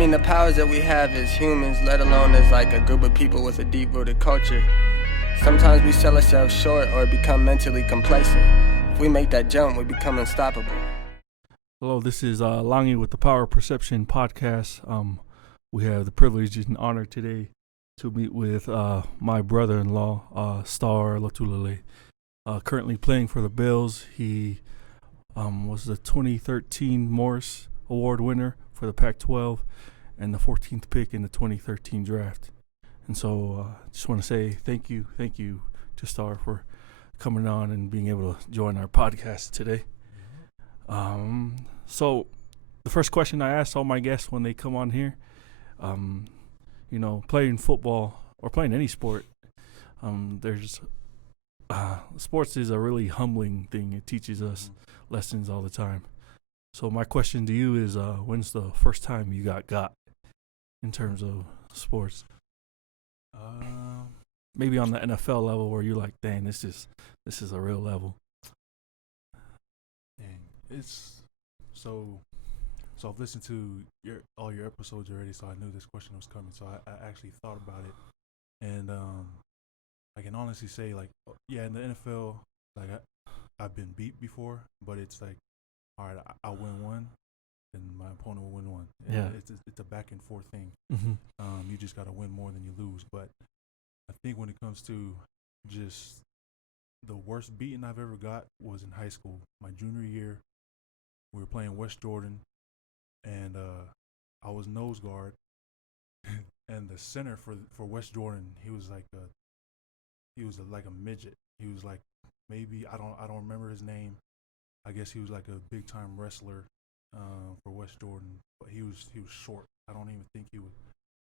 mean, the powers that we have as humans, let alone as like a group of people with a deep-rooted culture, sometimes we sell ourselves short or become mentally complacent. If we make that jump, we become unstoppable. Hello, this is Langi with the Power Perception Podcast. We have the privilege and honor today to meet with my brother-in-law, Star Lotulelei. Currently playing for the Bills. He was the 2013 Morris Award winner for the Pac-12 and the 14th pick in the 2013 draft. And so I just want to say thank you to Star for coming on and being able to join our podcast today. So the first question I ask all my guests when they come on here, playing football or playing any sport, sports is a really humbling thing. It teaches us lessons all the time. So my question to you is, when's the first time you got in terms of sports? Maybe on the NFL level where you're like, dang, this is a real level. Dang, it's so I've listened to all your episodes already, so I knew this question was coming. So I actually thought about it, and I can honestly say, like, yeah, in the NFL, like I've been beat before, but it's like, all right, I'll win one, and my opponent will win one. And yeah, it's a back and forth thing. Mm-hmm. You just got to win more than you lose. But I think when it comes to just the worst beating I've ever got was in high school. My junior year, we were playing West Jordan, and I was nose guard, and the center for West Jordan, he was like a midget. He was like, maybe I don't remember his name. I guess he was like a big time wrestler for West Jordan, but he was short. I don't even think he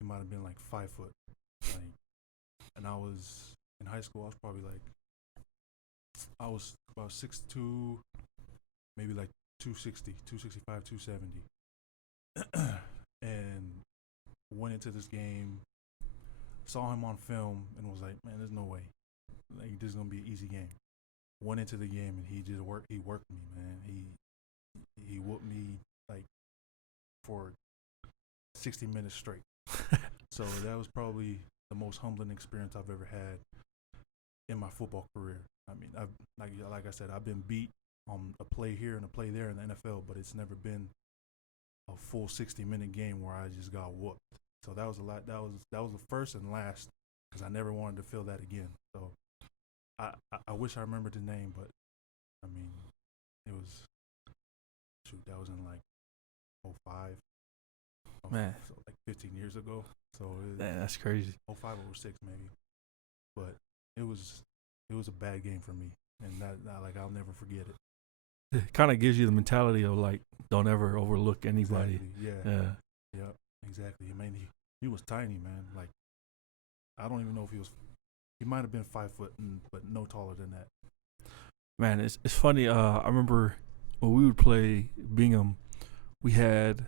might have been like 5 foot. Like, and I was in high school. I was about 6'2", maybe like 260, 265, 270, and went into this game. Saw him on film and was like, man, there's no way. Like, this is gonna be an easy game. Went into the game and he worked me, man. He whooped me like for 60 minutes straight. So that was probably the most humbling experience I've ever had in my football career. I mean, like I said, I've been beat on a play here and a play there in the NFL, but it's never been a full 60-minute game where I just got whooped. So that was a lot. That was the first and last, because I never wanted to feel that again. So I wish I remembered the name, but I mean, that was in like 05. Man. So like 15 years ago. So Man, that's crazy. 05 or 06 maybe. But it was a bad game for me, and that like I'll never forget it. It kind of gives you the mentality of like, don't ever overlook anybody. Exactly. Yeah. Yep. Exactly. I mean, he was tiny, man. Like, I don't even know if he might have been 5 foot, but no taller than that. Man, it's funny. I remember when we would play Bingham, we had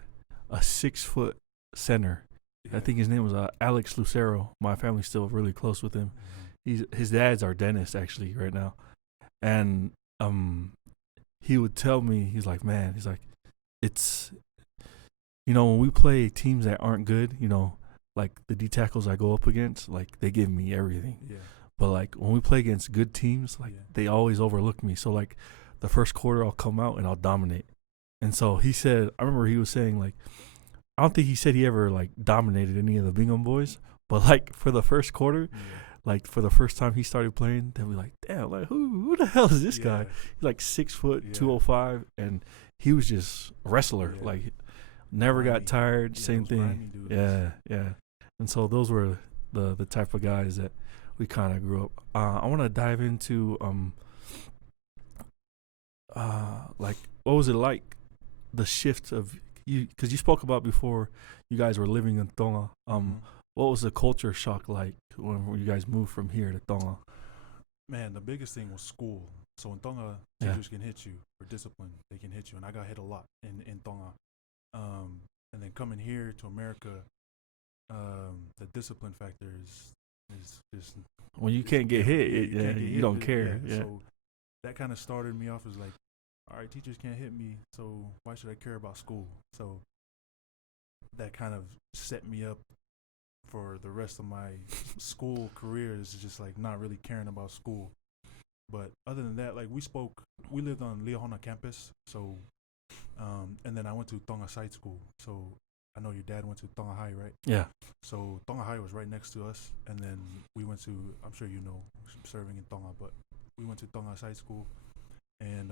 a 6 foot center. Yeah. I think his name was Alex Lucero. My family's still really close with him. Mm-hmm. His dad's our dentist actually right now, and he would tell me, he's like, it's, when we play teams that aren't good, like the D tackles I go up against, like they give me everything. Yeah. But like when we play against good teams, like they always overlook me. So like the first quarter I'll come out and I'll dominate. And so he said, I remember he was saying like, I don't think he said he ever like dominated any of the Bingham boys, but like for the first quarter, like for the first time he started playing, they'll be like, damn, like who the hell is this guy? He's like 6 foot, 205, and he was just a wrestler. Yeah. Like never got tired, same thing. Yeah. And so those were the type of guys that we kind of grew up. I want to dive into like what was it like, the shift of you, because you spoke about before you guys were living in Tonga. What was the culture shock like when you guys moved from here to Tonga? Man, the biggest thing was school. So in Tonga, teachers can hit you for discipline. They can hit you, and I got hit a lot in Tonga. And then coming here to America, the discipline factor is just when you can't get hit, you don't care. Yeah. So that kind of started me off as like, all right, teachers can't hit me, so why should I care about school? So that kind of set me up for the rest of my school career, is just like not really caring about school. But other than that, like we lived on Leahona campus, so and then I went to Tonga Side School. So I know your dad went to Tonga High, right? Yeah. So Tonga High was right next to us, and then we went to, I'm sure you know, serving in Tonga, but we went to Tonga Side School, and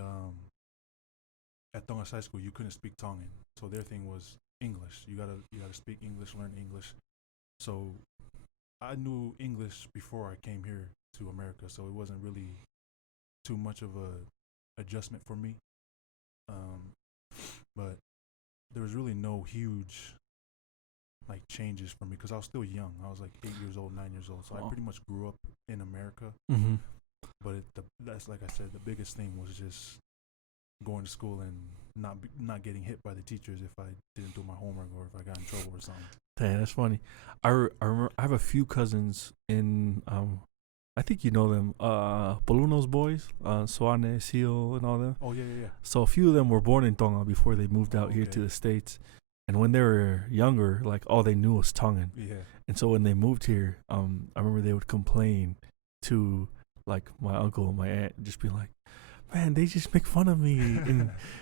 at Tonga Side School you couldn't speak Tongan, so their thing was English. You gotta speak English, learn English. So I knew English before I came here to America, so it wasn't really too much of a adjustment for me. But there was really no huge like changes for me because I was still young. I was like 8 years old, 9 years old, so I pretty much grew up in America. Mm-hmm. But that's like I said, the biggest thing was just going to school and not getting hit by the teachers if I didn't do my homework or if I got in trouble or something. Dang, that's funny. I remember I have a few cousins in I think you know them, Poluno's boys, Soane, Seal, and all them. Oh yeah. So a few of them were born in Tonga before they moved out here to the States. And when they were younger, like all they knew was Tongan. Yeah. And so when they moved here, I remember they would complain to like my uncle and my aunt, just be like, "Man, they just make fun of me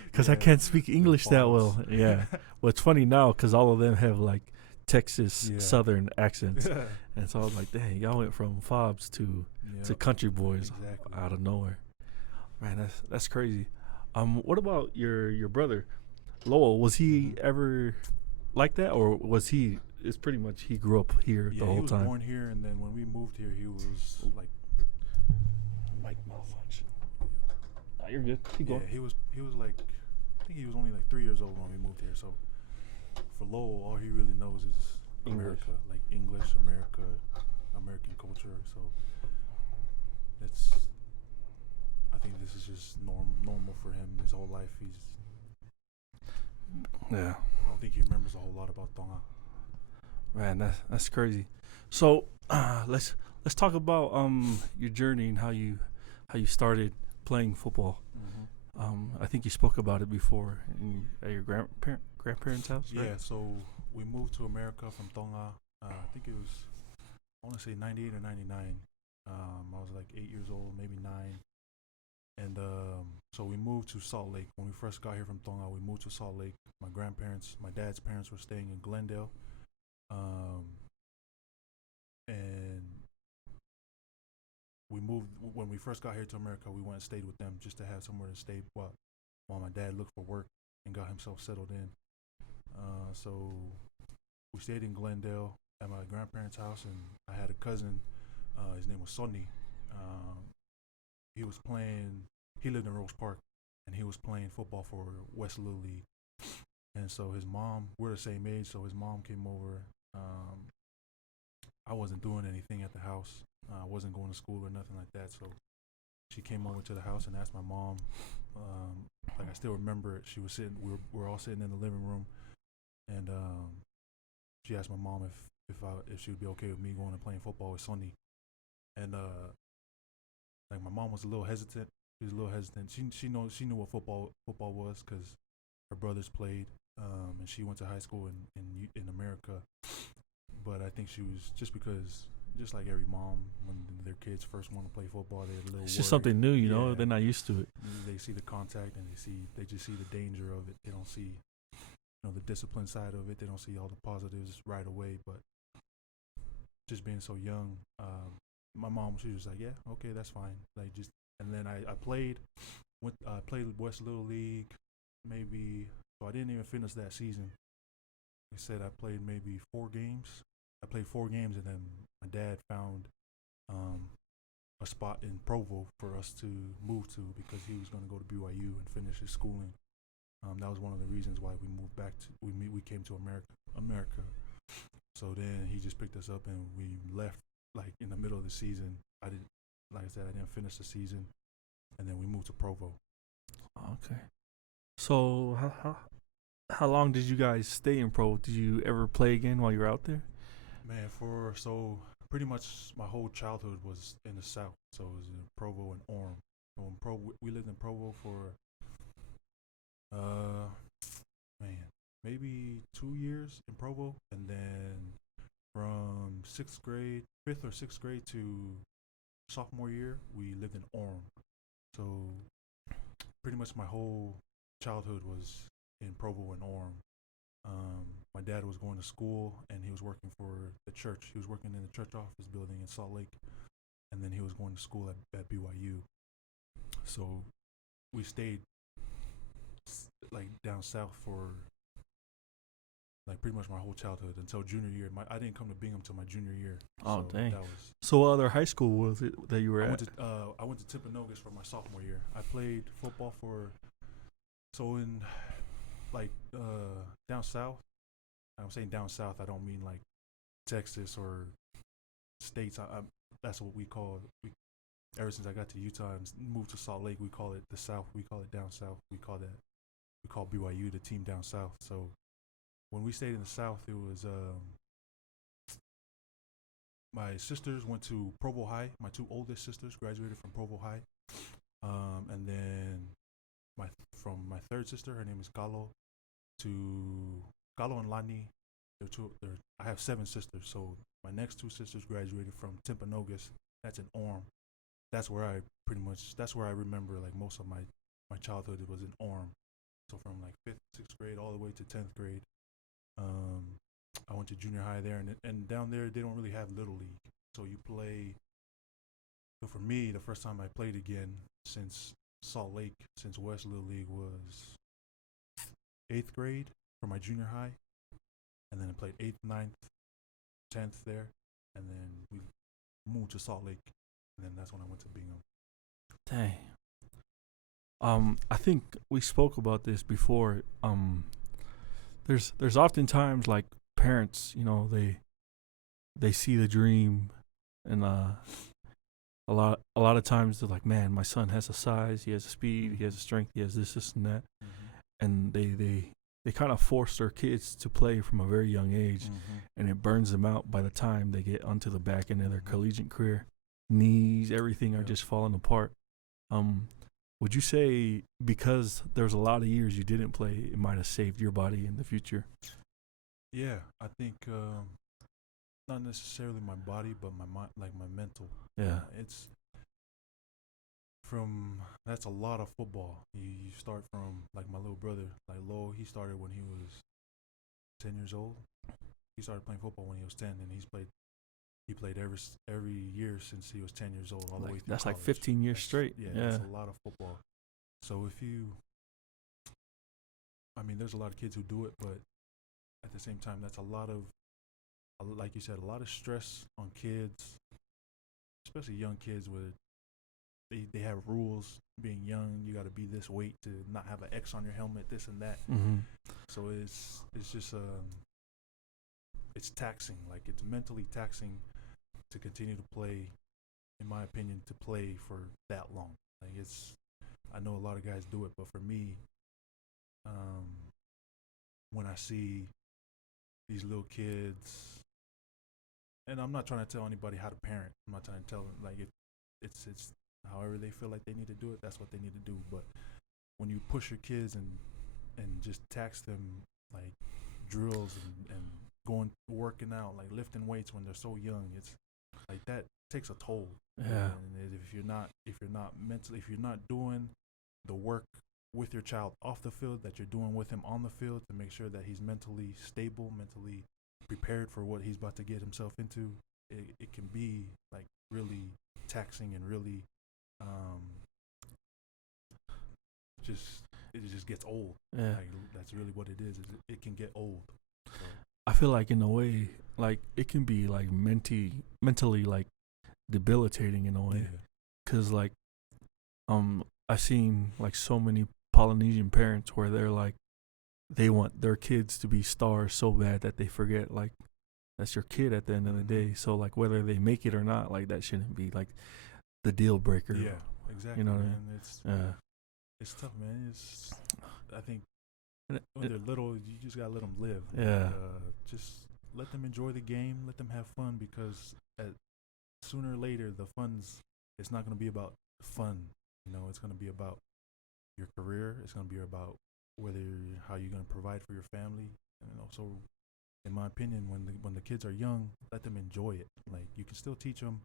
because I can't speak English that well." Yeah. Well, it's funny now because all of them have like Texas Southern accents, and so I was like, "Dang, y'all went from fobs to country boys out of nowhere." Man, that's crazy. What about your brother, Lowell? Was he ever like that, or was he? It's pretty much he grew up here the whole time. He was born here, and then when we moved here, he was like mic malfunction. Nah, you're good. Keep going. He was like, I think he was only like 3 years old when we moved here. So for Lowell, all he really knows is America, like English, America, American culture. So I think this is just normal for him his whole life. I don't think he remembers a whole lot about Tonga. Man, that's crazy. So let's talk about your journey and how you started playing football. Mm-hmm. I think you spoke about it before at your grandparents' house, right? Yeah, so we moved to America from Tonga. I think it was, I want to say 98 or 99. I was like 8 years old, maybe 9. And so we moved to Salt Lake. When we first got here from Tonga, we moved to Salt Lake. My dad's parents were staying in Glendale. And we moved, when we first got here to America, we went and stayed with them just to have somewhere to stay while my dad looked for work and got himself settled in. So we stayed in Glendale at my grandparents' house, and I had a cousin, his name was Sonny. He lived in Rose Park, and he was playing football for West Little League. And so his mom, we're the same age, so his mom came over. I wasn't doing anything at the house. I wasn't going to school or nothing like that. So she came over to the house and asked my mom, like I still remember it. She was sitting, we were all sitting in the living room, and she asked my mom if she would be okay with me going and playing football with Sonny. And like my mom was a little hesitant. She was a little hesitant. She knew what football was because her brothers played, and she went to high school in America. But I think she was just like every mom, when their kids first want to play football, they're a little worried. It's just something new, you know. They're not used to it. They see the contact, and they just see the danger of it. They don't see, the discipline side of it. They don't see all the positives right away. But just being so young, my mom, she was like, "Yeah, okay, that's fine." And then I played West Little League, maybe. So I didn't even finish that season. They said I played maybe 4 games. I played 4 games, and then my dad found a spot in Provo for us to move to because he was going to go to BYU and finish his schooling. That was one of the reasons why we moved back. We came to America. So then he just picked us up, and we left like in the middle of the season. I didn't finish the season, and then we moved to Provo. Okay. So how long did you guys stay in Provo? Did you ever play again while you were out there? Man, so pretty much my whole childhood was in the South. So it was in Provo and Orem. So we lived in Provo for maybe 2 years. years in Provo, and then from 5th or sixth grade to sophomore year, we lived in Orem. So pretty much my whole childhood was in Provo and Orem. My dad was going to school, and he was working for the church. He was working in the church office building in Salt Lake, and then he was going to school at BYU. So we stayed like down south for like pretty much my whole childhood until junior year. I didn't come to Bingham till my junior year. Oh, so dang. That was, So what other high school was it that you were I at? went to Timpanogos for my sophomore year. I played football in like down south. I'm saying down south. I don't mean like Texas or states. That's what we call. Ever since I got to Utah and moved to Salt Lake, we call it the South. We call it down south. We call BYU the team down south. So when we stayed in the South, it was my sisters went to Provo High. My two oldest sisters graduated from Provo High, and then from my third sister, her name is Galo and Lani. I have 7 sisters, so my next 2 sisters graduated from Timpanogos. That's in Orem. That's where I remember like most of my childhood. It was in Orem. So from like 5th, 6th grade all the way to 10th grade. I went to junior high there, and down there they don't really have Little League. So you play. So for me, the first time I played again since Salt Lake, since West Little League, was 8th grade for my junior high, and then I played 8th, 9th, 10th there, and then we moved to Salt Lake, and then that's when I went to Bingham. Dang. I think we spoke about this before. There's oftentimes like parents, they see the dream, and a lot of times they're like, man, my son has a size, he has a speed, he has a strength, he has this and that, and they kind of force their kids to play from a very young age, and it burns them out by the time they get onto the back end of their collegiate career. Knees, everything are just falling apart. Would you say because there's a lot of years you didn't play, it might have saved your body in the future? Yeah, I think not necessarily my body, but my mind, like my mental. Yeah, that's a lot of football. You start from like my little brother, like Lo. He started when he was 10 years old. He started playing football when he was 10, and he played every year since he was 10 years old, all the way through that's college. like 15 years straight. Yeah, that's a lot of football. So there's a lot of kids who do it, but at the same time, that's a lot of, like you said, a lot of stress on kids, especially young kids, where they have rules. Being young, you got to be this weight to not have an X on your helmet, this and that. So it's just it's taxing. Like, it's mentally taxing to continue to play, in my opinion, to play for that long. Like, I know a lot of guys do it, but for me, when I see these little kids, and I'm not trying to tell anybody how to parent. I'm not trying to tell them, like, it's however they feel like they need to do it, that's what they need to do. But when you push your kids and just tax them, like, drills and working out, like lifting weights when they're so young, it's like that takes a toll. Yeah. And if you're not doing the work with your child off the field that you're doing with him on the field to make sure that he's mentally stable, mentally prepared for what he's about to get himself into, it can be like really taxing and really it just gets old. Yeah. Like, that's really what it is. It can get old. So. I feel like in a way, like, it can be like mentally like debilitating in a way, because like I've seen like so many Polynesian parents where they're like, they want their kids to be stars so bad that they forget, like, that's your kid at the end of the day. So like, whether they make it or not, like, that shouldn't be like the deal breaker. Yeah, exactly. You know what I mean? It's tough, man. I think when they're little, you just gotta let them live. Yeah. Just let them enjoy the game, let them have fun, because sooner or later, it's not gonna be about fun. It's gonna be about your career. It's gonna be about how you're gonna provide for your family. So in my opinion, when the kids are young, let them enjoy it. Like, you can still teach them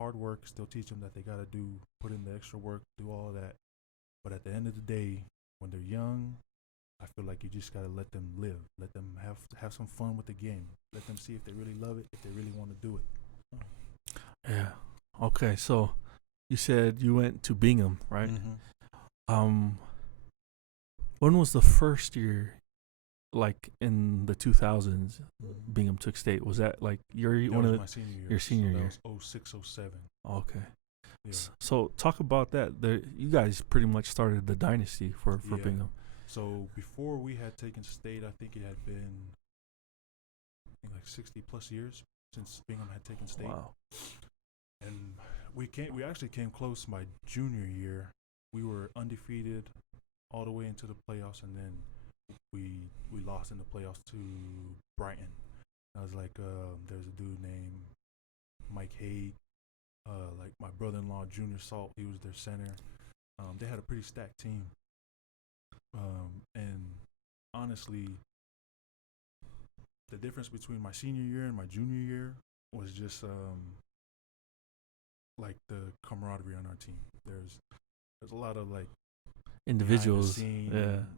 hard work, still teach them that they got to put in the extra work, do all of that. But at the end of the day, when they're young, I feel like you just got to let them live. Let them have some fun with the game. Let them see if they really love it, if they really want to do it. Yeah. Okay, so you said you went to Bingham, right? Mm-hmm. When was the first year, like in the 2000s, Bingham took state? Was that like my senior year? Your senior year? That was 06, 07. Okay. Yeah. So talk about that. You guys pretty much started the dynasty for Yeah. Bingham. So before we had taken state, I think it had been like 60 plus years since Bingham had taken state. Wow. And we actually came close my junior year. We were undefeated all the way into the playoffs, and then we lost in the playoffs to Brighton. I was like, there's a dude named Mike Haig, like my brother-in-law Junior Salt. He was their center. They had a pretty stacked team. And honestly, the difference between my senior year and my junior year was just like the camaraderie on our team. There's a lot of like Individuals,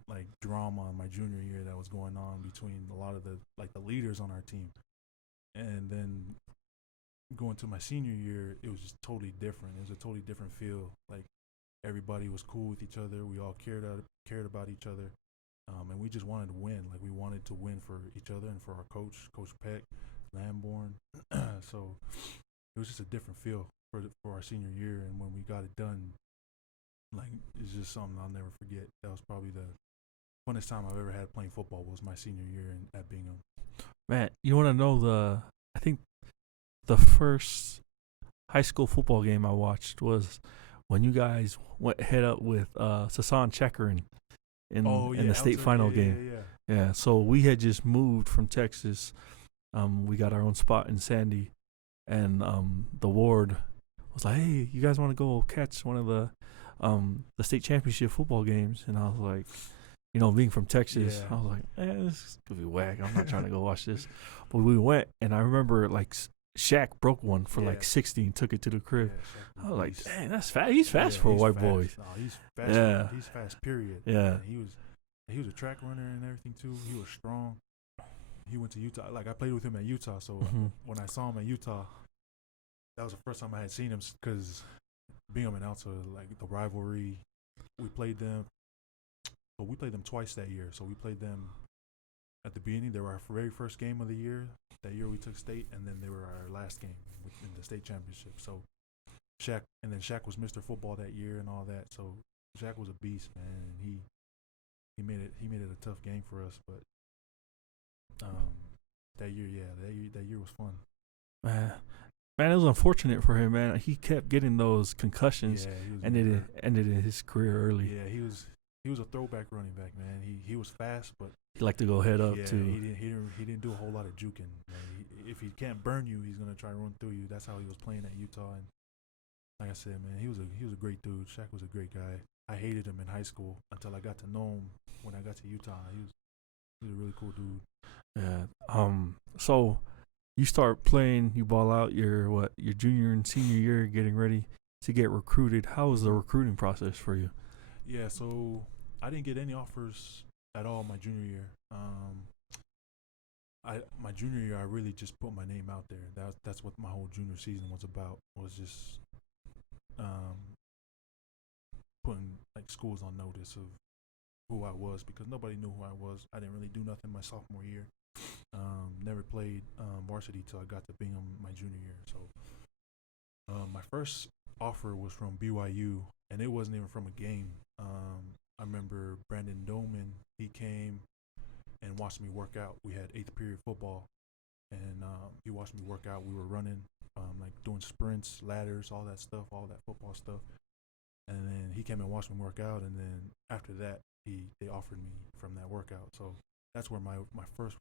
like drama in my junior year that was going on between a lot of the leaders on our team, and then going to my senior year, it was just totally different. It was a totally different feel. Like, everybody was cool with each other. We all cared about each other, and we just wanted to win. Like, we wanted to win for each other and for our Coach Peck, Lamborn. So it was just a different feel for our senior year, and when we got it done, like, it's just something I'll never forget. That was probably the funnest time I've ever had playing football, was my senior year at Bingham. Man, you want to know I think the first high school football game I watched was when you guys went head up with Sasan Chekarin in the state final game. Yeah, so we had just moved from Texas. We got our own spot in Sandy, and the ward was like, "Hey, you guys want to go catch one of the state championship football games?" And I was like, being from Texas, I was like, this could be whack. I'm not trying to go watch this. But we went, and I remember like Shaq broke one for like 60 and took it to the crib. I was like, dang, that's fast. He's fast for a white boy. No, he's fast. He's fast, period. Yeah. And he was a track runner and everything too. He was strong. He went to Utah. Like, I played with him at Utah, so when I saw him at Utah, that was the first time I had seen him, because Bingham and Alta, like, the rivalry, we played them. So we played them twice that year. So we played them at the beginning. They were our very first game of the year. That year we took state, and then they were our last game in the state championship. So Shaq was Mr. Football that year and all that. So Shaq was a beast, man. And he made it a tough game for us, but that year was fun. Man, it was unfortunate for him, man. He kept getting those concussions, and it ended his career early. Yeah, he was a throwback running back, man. He was fast, but he liked to go head up too. He didn't do a whole lot of juking. If he can't burn you, he's gonna try to run through you. That's how he was playing at Utah. And like I said, man, he was a great dude. Shaq was a great guy. I hated him in high school until I got to know him when I got to Utah. He was a really cool dude. Yeah. So you start playing, you ball out your junior and senior year, getting ready to get recruited. How was the recruiting process for you? Yeah, so I didn't get any offers at all my junior year. My junior year, I really just put my name out there. That's what my whole junior season was about. Was just putting like schools on notice of who I was, because nobody knew who I was. I didn't really do nothing my sophomore year. Never played varsity till I got to Bingham my junior year. So my first offer was from BYU, and it wasn't even from a game. I remember Brandon Doman, he came and watched me work out. We had 8th period football, and he watched me work out. We were running, like doing sprints, ladders, all that stuff, all that football stuff. And then he came and watched me work out, and then after that, they offered me from that workout. So that's where my first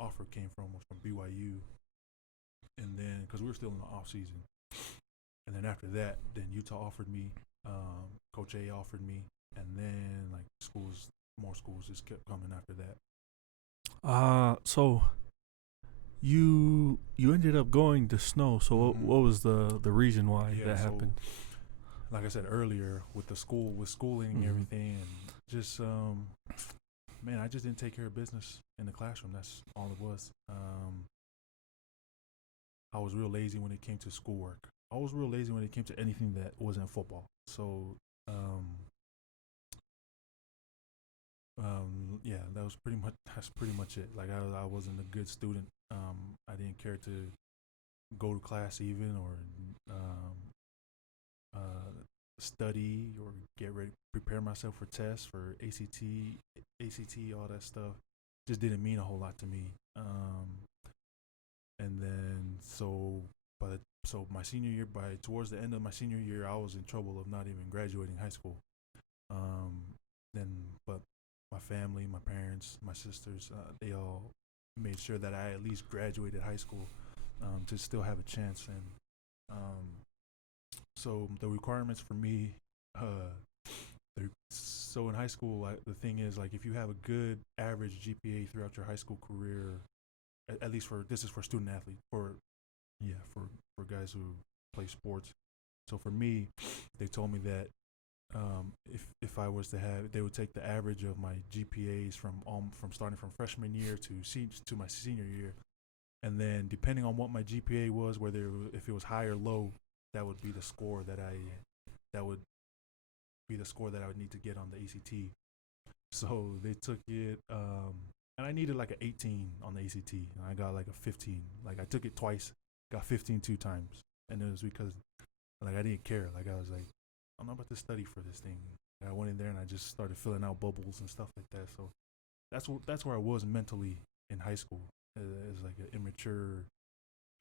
offer came from, was from BYU. And then, because we were still in the off season, and then after that, then Utah offered me, Coach A offered me, and then like more schools just kept coming after that. So you ended up going to snow. So what was the reason why that happened? Like I said earlier, with schooling and everything, and just man, I just didn't take care of business in the classroom. That's all it was. I was real lazy when it came to schoolwork. I was real lazy when it came to anything that wasn't football. So, yeah, that's pretty much it. Like I wasn't a good student. I didn't care to go to class even, or study, or get ready, prepare myself for tests, for ACT, all that stuff. Just didn't mean a whole lot to me. And then so my senior year, by towards the end of my senior year, I was in trouble of not even graduating high school. But my family, my parents, my sisters, they all made sure that I at least graduated high school, to still have a chance. And so the requirements for me, so in high school, the thing is, like, if you have a good average GPA throughout your high school career, at least this is for student athletes, for guys who play sports. So for me, they told me that if I was to have, they would take the average of my GPAs from starting from freshman year to my senior year, and then depending on what my GPA was, if it was high or low, that would be the score that would need to get on the ACT. So they took it, and I needed like an 18 on the ACT, and I got like a 15. Like, I took it twice, got 15 two times, and it was because, like, I didn't care. Like, I was like, I'm not about to study for this thing. And I went in there and I just started filling out bubbles and stuff like that. So that's where I was mentally in high school, as like an immature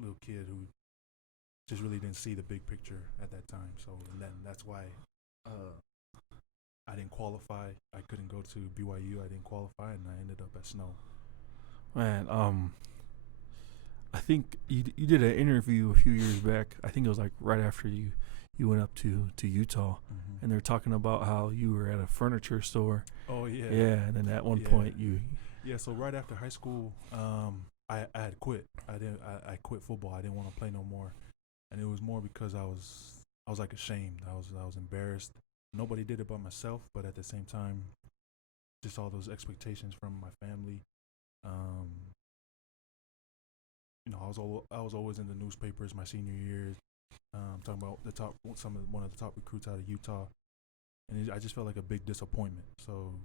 little kid who just really didn't see the big picture at that time. So, and then that's why I didn't qualify. I couldn't go to BYU. I didn't qualify, and I ended up at Snow. Man, I think you did an interview a few years back. I think it was like right after you went up to Utah, and they're talking about how you were at a furniture store. Oh yeah. Yeah, and then at one point you. Yeah, so right after high school, I had quit. I quit football. I didn't want to play no more, and it was more because I was like ashamed. I was embarrassed. Nobody did it but myself, but at the same time, just all those expectations from my family. I was always in the newspapers my senior year, talking about one of the top recruits out of Utah, and I just felt like a big disappointment. So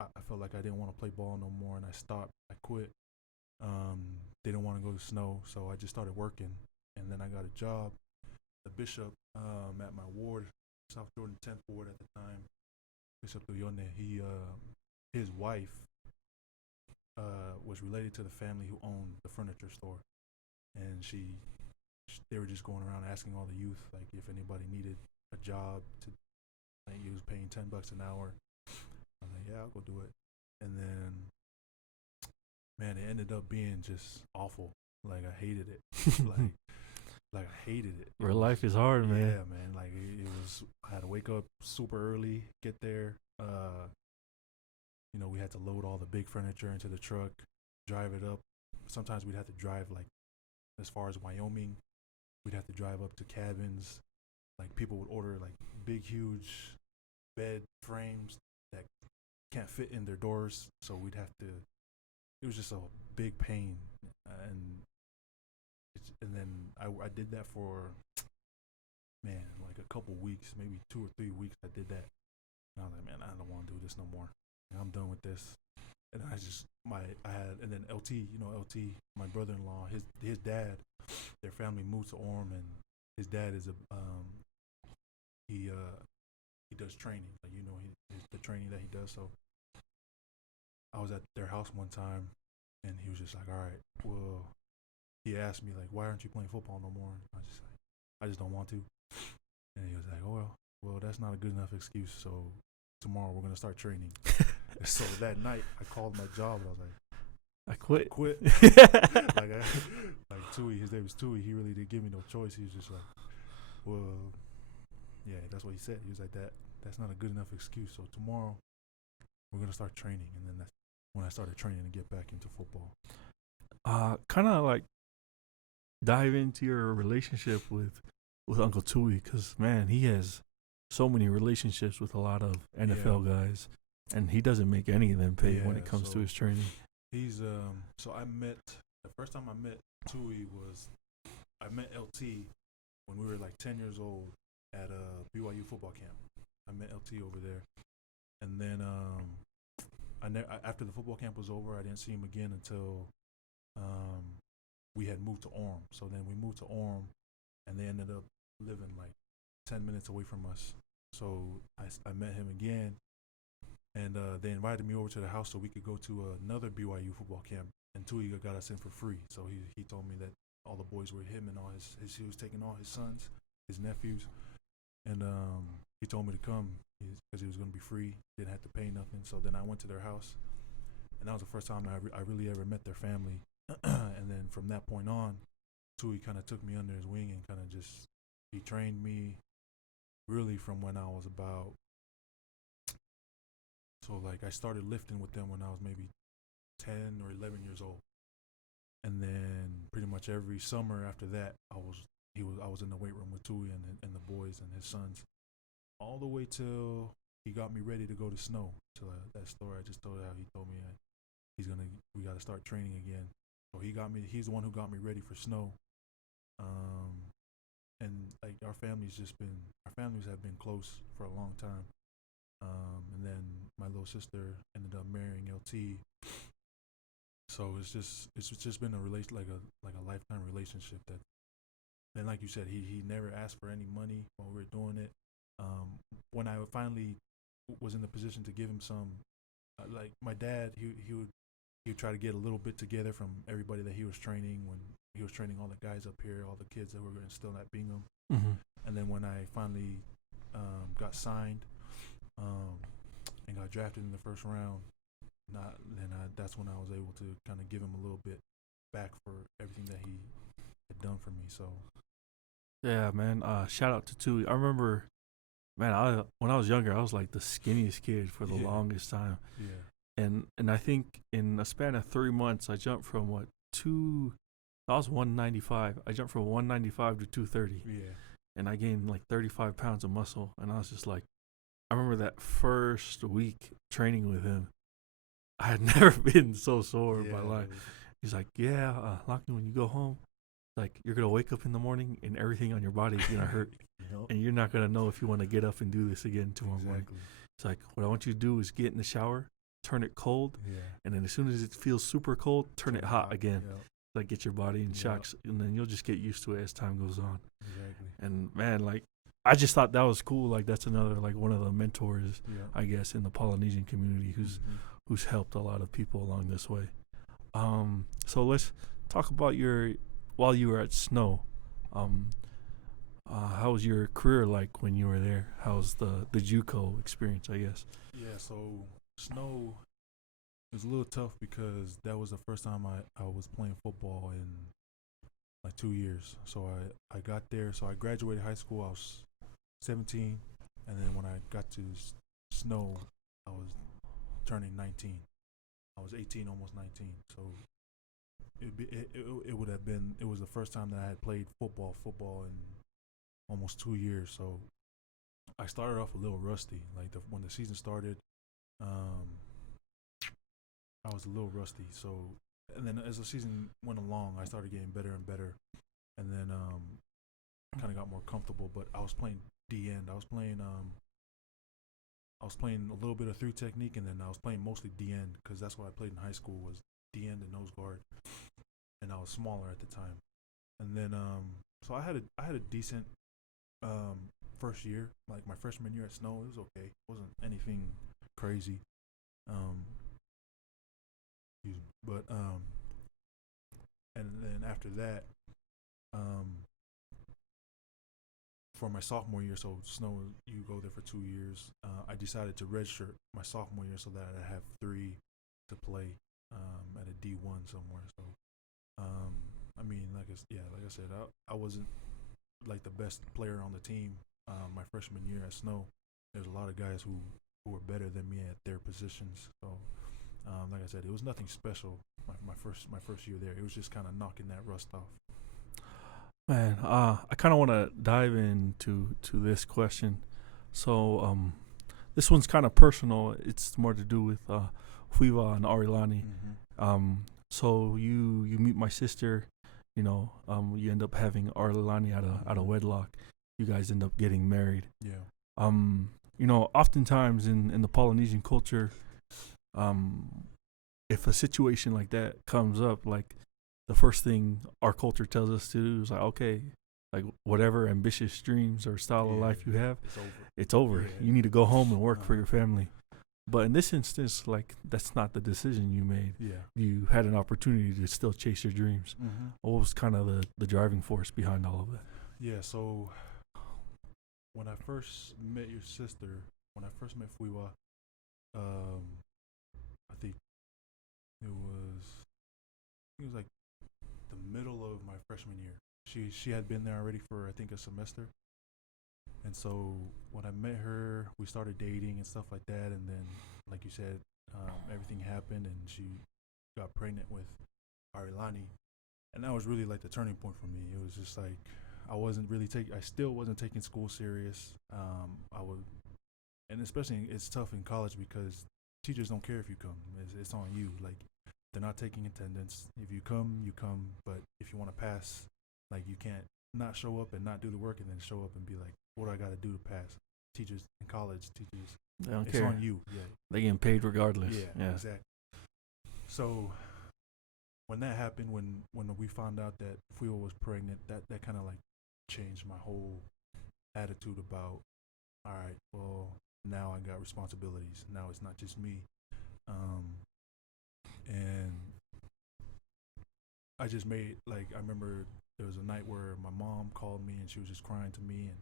I felt like I didn't want to play ball no more, and I stopped. I quit. Didn't want to go to Snow, so I just started working, and then I got a job. The bishop at my ward, South Jordan 10th Ward at the time, Bishop Uyone, his wife was related to the family who owned the furniture store, and they were just going around asking all the youth, like, if anybody needed a job to, like, he was paying $10 an hour. I was like, yeah, I'll go do it. And then, man, it ended up being just awful. Like, I hated it. Like I hated it. Real life is hard, man. Yeah, man. Like, it was. I had to wake up super early, get there. We had to load all the big furniture into the truck, drive it up. Sometimes we'd have to drive, like, as far as Wyoming. We'd have to drive up to cabins. Like, people would order, like, big, huge bed frames that can't fit in their doors. So we'd have to. It was just a big pain, and then I did that for, man, like a couple weeks, maybe 2 or 3 weeks. I did that, and I was like, man, I don't want to do this no more. I'm done with this. And and then LT, my brother-in-law, his dad, their family moved to Orem, and his dad is he does training, like, the training that he does. So I was at their house one time, and he was just like, all right, well, he asked me, like, why aren't you playing football no more? And I just don't want to. And he was like, oh, well, that's not a good enough excuse. So tomorrow we're gonna start training. So that night I called my job, and I was like, I quit. Like Tui, his name was Tui. He really didn't give me no choice. He was just like, well, yeah, that's what he said. He was like, that's not a good enough excuse. So tomorrow we're gonna start training, and then that's when I started training to get back into football. Kind of like dive into your relationship with Uncle Tui, because man, he has so many relationships with a lot of NFL guys, and he doesn't make any of them pay when it comes to his training. He's so I met the first time I met Tui was I met LT when we were like 10 years old at a BYU football camp. I met LT over there, and then after the football camp was over, I didn't see him again until we had moved to Orem. So then we moved to Orem, and they ended up living like 10 minutes away from us. So I met him again, and they invited me over to the house so we could go to another BYU football camp. And Tui got us in for free. So he told me that all the boys were him and all he was taking all his sons, his nephews, and he told me to come because he was going to be free, didn't have to pay nothing. So then I went to their house, and that was the first time I really ever met their family. And then from that point on, Tui kind of took me under his wing and kind of he trained me really from when I was about, so like I started lifting with them when I was maybe 10 or 11 years old. And then pretty much every summer after that, I was in the weight room with Tui and the boys and his sons, all the way till he got me ready to go to Snow. So that story I just told you, how he told me we got to start training again. So he's the one who got me ready for Snow. And like our families have been close for a long time. And then my little sister ended up marrying LT. So it's just been a relation, like a lifetime relationship that. And like you said, he never asked for any money while we were doing it. When I finally was in the position to give him some, like my dad, he would try to get a little bit together from everybody that he was training when he was training all the guys up here, all the kids that were still at Bingham. Mm-hmm. And then when I finally got signed and got drafted in the first round, that's when I was able to kind of give him a little bit back for everything that he had done for me. So yeah, man. Shout out to Tui. I remember, man, when I was younger, I was like the skinniest kid for the longest time. Yeah. And I think in a span of 3 months, I jumped from I was 195. I jumped from 195 to 230. Yeah. And I gained like 35 pounds of muscle. And I was just like, I remember that first week training with him, I had never been so sore in my life. He's like, Lockie, when you go home, like you're going to wake up in the morning and everything on your body is going to hurt. Yep. And you're not going to know if you want to get up and do this again tomorrow morning. It's like, what I want you to do is get in the shower, turn it cold, and then as soon as it feels super cold, turn it hot again. Yep. Like get your body in shocks, and then you'll just get used to it as time goes on. Exactly. And man, like I just thought that was cool. Like that's another like one of the mentors, I guess, in the Polynesian community who's helped a lot of people along this way. So let's talk about while you were at Snow. How was your career like when you were there? How's the JUCO experience, I guess? Yeah, so Snow was a little tough because that was the first time I was playing football in like 2 years. So I got there. So I graduated high school. I was 17, and then when I got to Snow, I was turning 19. I was 18, almost 19. So it would have been. It was the first time that I had played football in almost 2 years. So I started off a little rusty. Like when the season started, I was a little rusty. So, and then as the season went along, I started getting better and better, and then kind of got more comfortable. But I was playing D end. I was playing a little bit of thru technique, and then I was playing mostly D end because that's what I played in high school was D end and nose guard, and I was smaller at the time. And then so I had a decent first year. Like my freshman year at Snow, it was okay. It wasn't anything crazy. But and then after that, for my sophomore year, so Snow, you go there for 2 years. I decided to redshirt my sophomore year so that I have 3 to play at a D1 somewhere. So, I mean, like I said, I wasn't like the best player on the team my freshman year at Snow. There's a lot of guys who who were better than me at their positions. So, like I said, it was nothing special. My first year there, it was just kind of knocking that rust off. Man, I kind of want to dive into this question. So, this one's kind of personal. It's more to do with Fuiva and Arilani. So you meet my sister. You end up having Arilani out of wedlock. You guys end up getting married. Yeah. Oftentimes in the Polynesian culture, if a situation like that comes up, like the first thing our culture tells us to do is like, okay, like whatever ambitious dreams or style of life you have, it's over. Yeah. You need to go home and work for your family. But in this instance, like that's not the decision you made. Yeah. You had an opportunity to still chase your dreams. What was kind of the driving force behind all of that? Yeah, so when I first met your sister, when I first met Fuiva, I think it was like the middle of my freshman year. She had been there already for I think a semester. And so when I met her, we started dating and stuff like that. And then, like you said, everything happened and she got pregnant with Arilani. And that was really like the turning point for me. It was just like, I still wasn't taking school serious. And especially it's tough in college because teachers don't care if you come. It's on you. Like they're not taking attendance. If you come, you come. But if you want to pass, like you can't not show up and not do the work and then show up and be like, what do I got to do to pass? Teachers in college, they don't it's care. on you. Yeah, they getting paid regardless. Yeah, exactly. So when that happened, when we found out that Fuiva was pregnant, that kind of like changed my whole attitude about, all right, well, now I got responsibilities. Now it's not just me. And I just made, like, I remember there was a night where my mom called me and she was just crying to me. And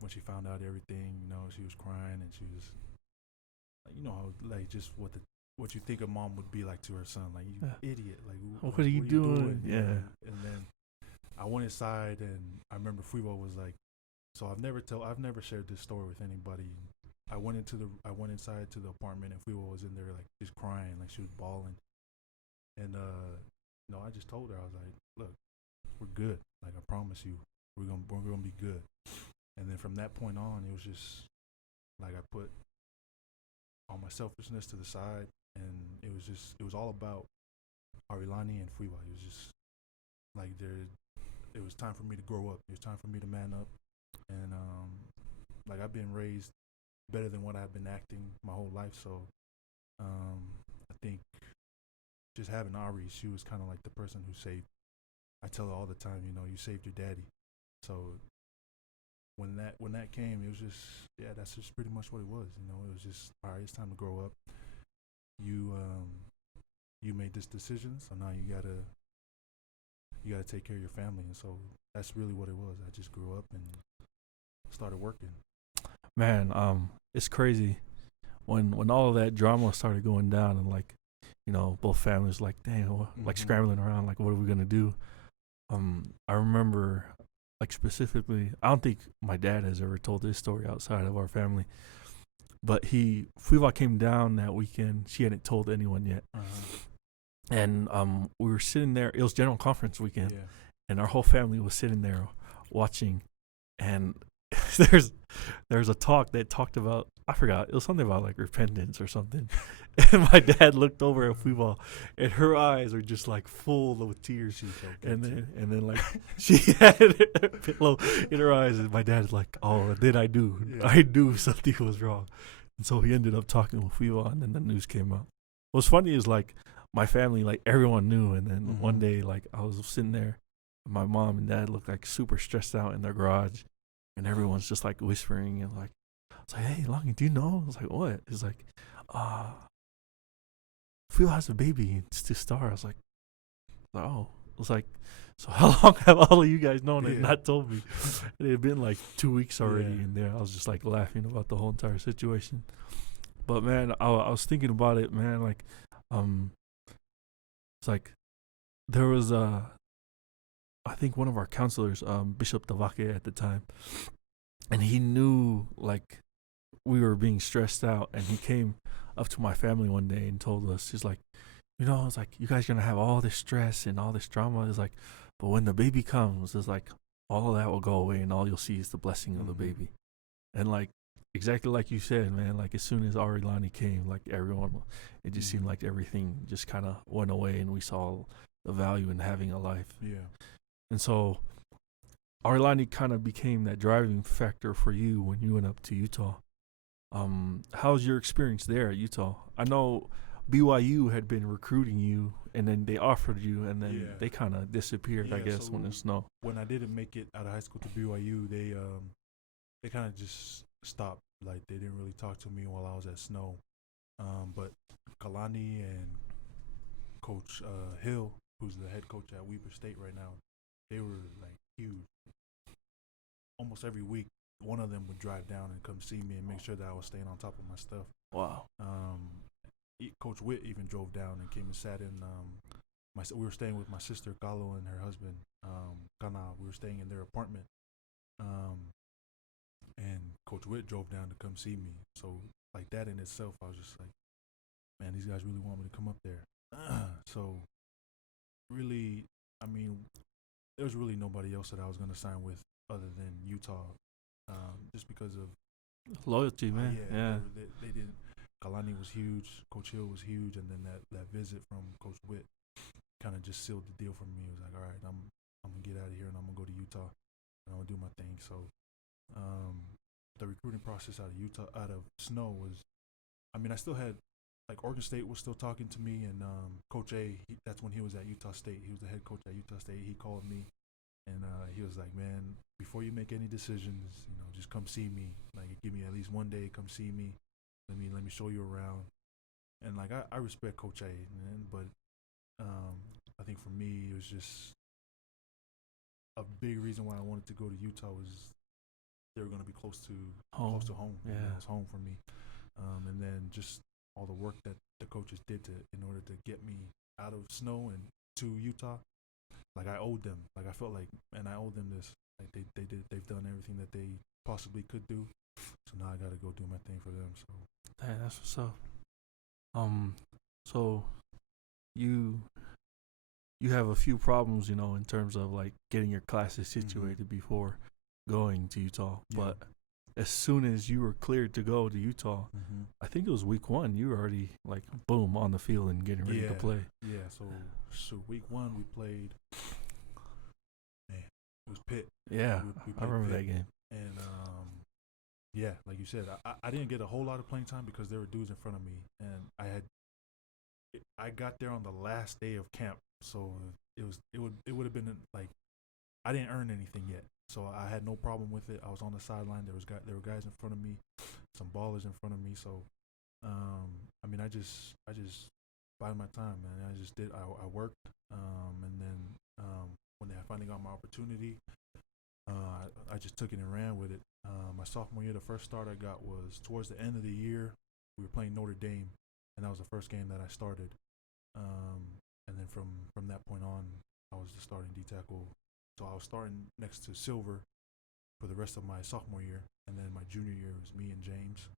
when she found out everything, she was crying and she was, how, like, just what you think a mom would be like to her son. Like, you idiot. Like, what are you doing? Yeah. And then I went inside and I remember Fuiva was like, so I've never shared this story with anybody. I went inside to the apartment and Fuiva was in there like just crying, like she was bawling. And I just told her, I was like, look, we're good. Like I promise you, we're gonna be good. And then from that point on, it was just like I put all my selfishness to the side, and it was all about Arilani and Fuiva. It was just like it was time for me to grow up. It was time for me to man up. And like I've been raised better than what I've been acting my whole life. So I think just having Ari, she was kind of like the person who saved. I tell her all the time, you saved your daddy. So when that came, it was just, that's just pretty much what it was. It was just, all right, it's time to grow up. You made this decision, so now you gotta take care of your family. And so that's really what it was. I just grew up and started working. Man, it's crazy when all of that drama started going down and like, both families like, damn, like scrambling around, like, what are we gonna do? I remember, like specifically, I don't think my dad has ever told this story outside of our family, but Fuiva came down that weekend. She hadn't told anyone yet. And we were sitting there. It was general conference weekend, and our whole family was sitting there watching. And there's a talk that talked about, I forgot, it was something about like repentance or something. And my dad looked over at Fuiva, and her eyes are just like full of tears. And then like she had a pillow in her eyes, and my dad's like, "Oh, then I knew something was wrong." And so he ended up talking with Fuiva, and then the news came out. What's funny is like my family, like everyone knew, and then one day like I was sitting there, and my mom and dad looked like super stressed out in their garage, and everyone's just like whispering and like, I was like, "Hey, Longy, do you know?" I was like, "What?" It's like, Fuiva has a baby. It's to Star. I was like, oh. I was like, so how long have all of you guys known and not told me? It had been like 2 weeks already in there. I was just like laughing about the whole entire situation. But man, I was thinking about it, man. Like, it's like there was I think one of our counselors, Bishop Tavake at the time, and he knew like we were being stressed out, and he came up to my family one day and told us, he's like, it's like, you guys gonna have all this stress and all this drama. It's like, but when the baby comes, it's like all that will go away, and all you'll see is the blessing of the baby. And like exactly like you said, man, like as soon as Arilani came, like everyone, it just seemed like everything just kind of went away, and we saw the value in having a life. Yeah. And so Arilani kind of became that driving factor for you when you went up to Utah. How's your experience there at Utah? I know BYU had been recruiting you, and then they offered you, and then they kind of disappeared, I guess, so when the snow. When I didn't make it out of high school to BYU, they kind of just stopped. Like, they didn't really talk to me while I was at Snow. But Kalani and Coach Hill, who's the head coach at Weber State right now, they were like huge. Almost every week, one of them would drive down and come see me and make sure that I was staying on top of my stuff. Wow. Coach Witt even drove down and came and sat in. We were staying with my sister Galo and her husband Kana. We were staying in their apartment, and Coach Witt drove down to come see me. So like that in itself, I was just like, man, these guys really want me to come up there. So really, I mean, there was really nobody else that I was going to sign with other than Utah, just because of loyalty, man. They didn't. Kalani was huge, Coach Hill was huge, and then that visit from Coach Witt kind of just sealed the deal for me. It was like, all right, I'm gonna get out of here and I'm gonna go to Utah and I'm gonna do my thing. So the recruiting process out of Snow was, I mean, I still had, like, Oregon State was still talking to me, and Coach A, that's when he was at Utah State. He was the head coach at Utah State. He called me, and he was like, man, before you make any decisions, just come see me. Like, give me at least one day, come see me. Let me show you around. And like, I respect Coach A, man, but I think for me, it was just a big reason why I wanted to go to Utah was they were going to be close to home. Yeah, it was home for me. And then just all the work that the coaches did in order to get me out of Snow and to Utah. Like, I owed them. Like, I felt like, man, I owed them this. Like, they've done everything that they possibly could do. So now I got to go do my thing for them. So. Hey, that's what's up. So you have a few problems, in terms of like getting your classes situated before going to Utah. Yeah. But as soon as you were cleared to go to Utah, I think it was week 1, you were already like boom on the field and getting ready to play. Yeah. So week 1 we played. Man, it was Pitt. Yeah, I remember Pitt. that game. And yeah, like you said, I didn't get a whole lot of playing time because there were dudes in front of me, and I got there on the last day of camp, so it would have been like, I didn't earn anything yet, so I had no problem with it. I was on the sideline. There were guys in front of me, some ballers in front of me. So, I mean, I just bided my time, man. I just did. I worked, and then when I finally got my opportunity, I just took it and ran with it. My sophomore year, the first start I got was towards the end of the year. We were playing Notre Dame, and that was the first game that I started. And then from that point on, I was the starting D tackle. So I was starting next to Silver for the rest of my sophomore year, and then my junior year was me and James,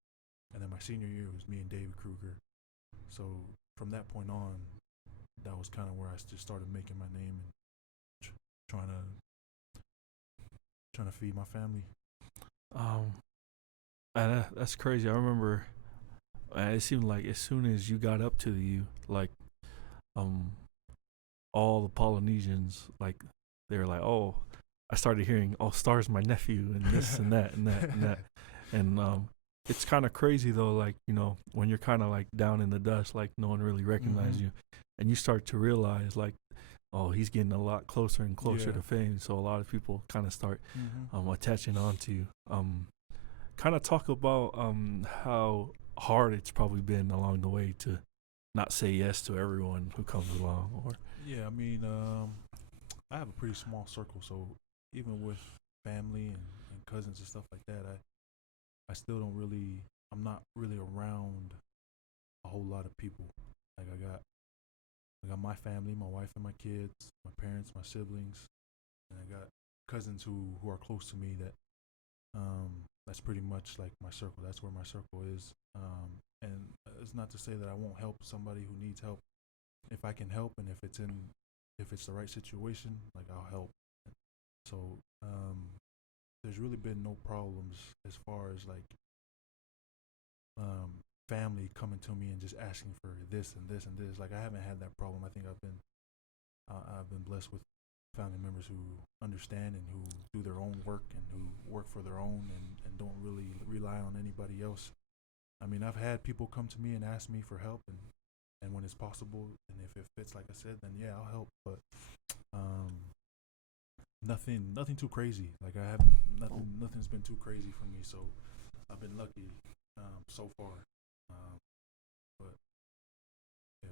and then my senior year was me and David Kruger. So from that point on, that was kind of where I just started making my name and trying to feed my family. And that's crazy. I remember, it seemed like as soon as you got up to the U, like, all the Polynesians, like, they were like, oh, I started hearing, oh, Star's my nephew, and this and that and that and that. And it's kind of crazy though, like, when you're kind of like down in the dust, like no one really recognizes you, and you start to realize, like, oh, he's getting a lot closer and closer to fame. So a lot of people kind of start attaching on to you. Kind of talk about how hard it's probably been along the way to not say yes to everyone who comes along. Or yeah, I mean, I have a pretty small circle, so even with family and cousins and stuff like that, I still don't really, I'm not really around a whole lot of people. Like, I got my family, my wife and my kids, my parents, my siblings, and I got cousins who are close to me that that's pretty much like my circle. That's where my circle is. And it's not to say that I won't help somebody who needs help if I can help, and if it's the right situation, like I'll help. So there's really been no problems as far as like family coming to me and just asking for this and this and this. Like I haven't had that problem. I think I've been blessed with family members who understand and who do their own work and who work for their own and don't really rely on anybody else. I mean, I've had people come to me and ask me for help, and when it's possible and if it fits, like I said, then yeah, I'll help. But nothing too crazy. Like I haven't nothing's been too crazy for me. So I've been lucky so far. But yeah,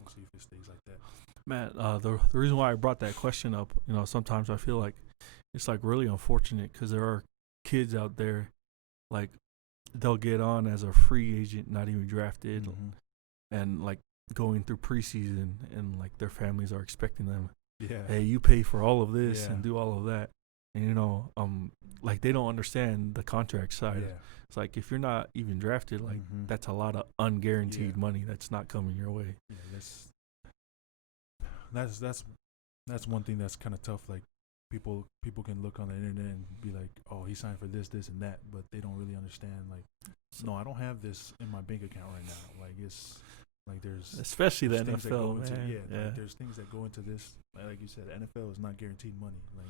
we'll see if it stays like that. Man, the reason why I brought that question up, sometimes I feel like it's like really unfortunate because there are kids out there, like they'll get on as a free agent, not even drafted, Mm-hmm. and like going through preseason, and like their families are expecting them, Yeah. hey, you pay for all of this Yeah. and do all of that, and like they don't understand the contract side. Yeah. It's like if you're not even drafted, like Mhm. that's a lot of unguaranteed Yeah. money that's not coming your way. Yeah, that's one thing that's kind of tough. Like people can look on the internet and be like, oh, he signed for this, this, and that, but they don't really understand. Like, no, I don't have this in my bank account right now. Like it's like there's Especially the things that go NFL, into, man. yeah. Like there's things that go into this. Like you said, NFL is not guaranteed money. Like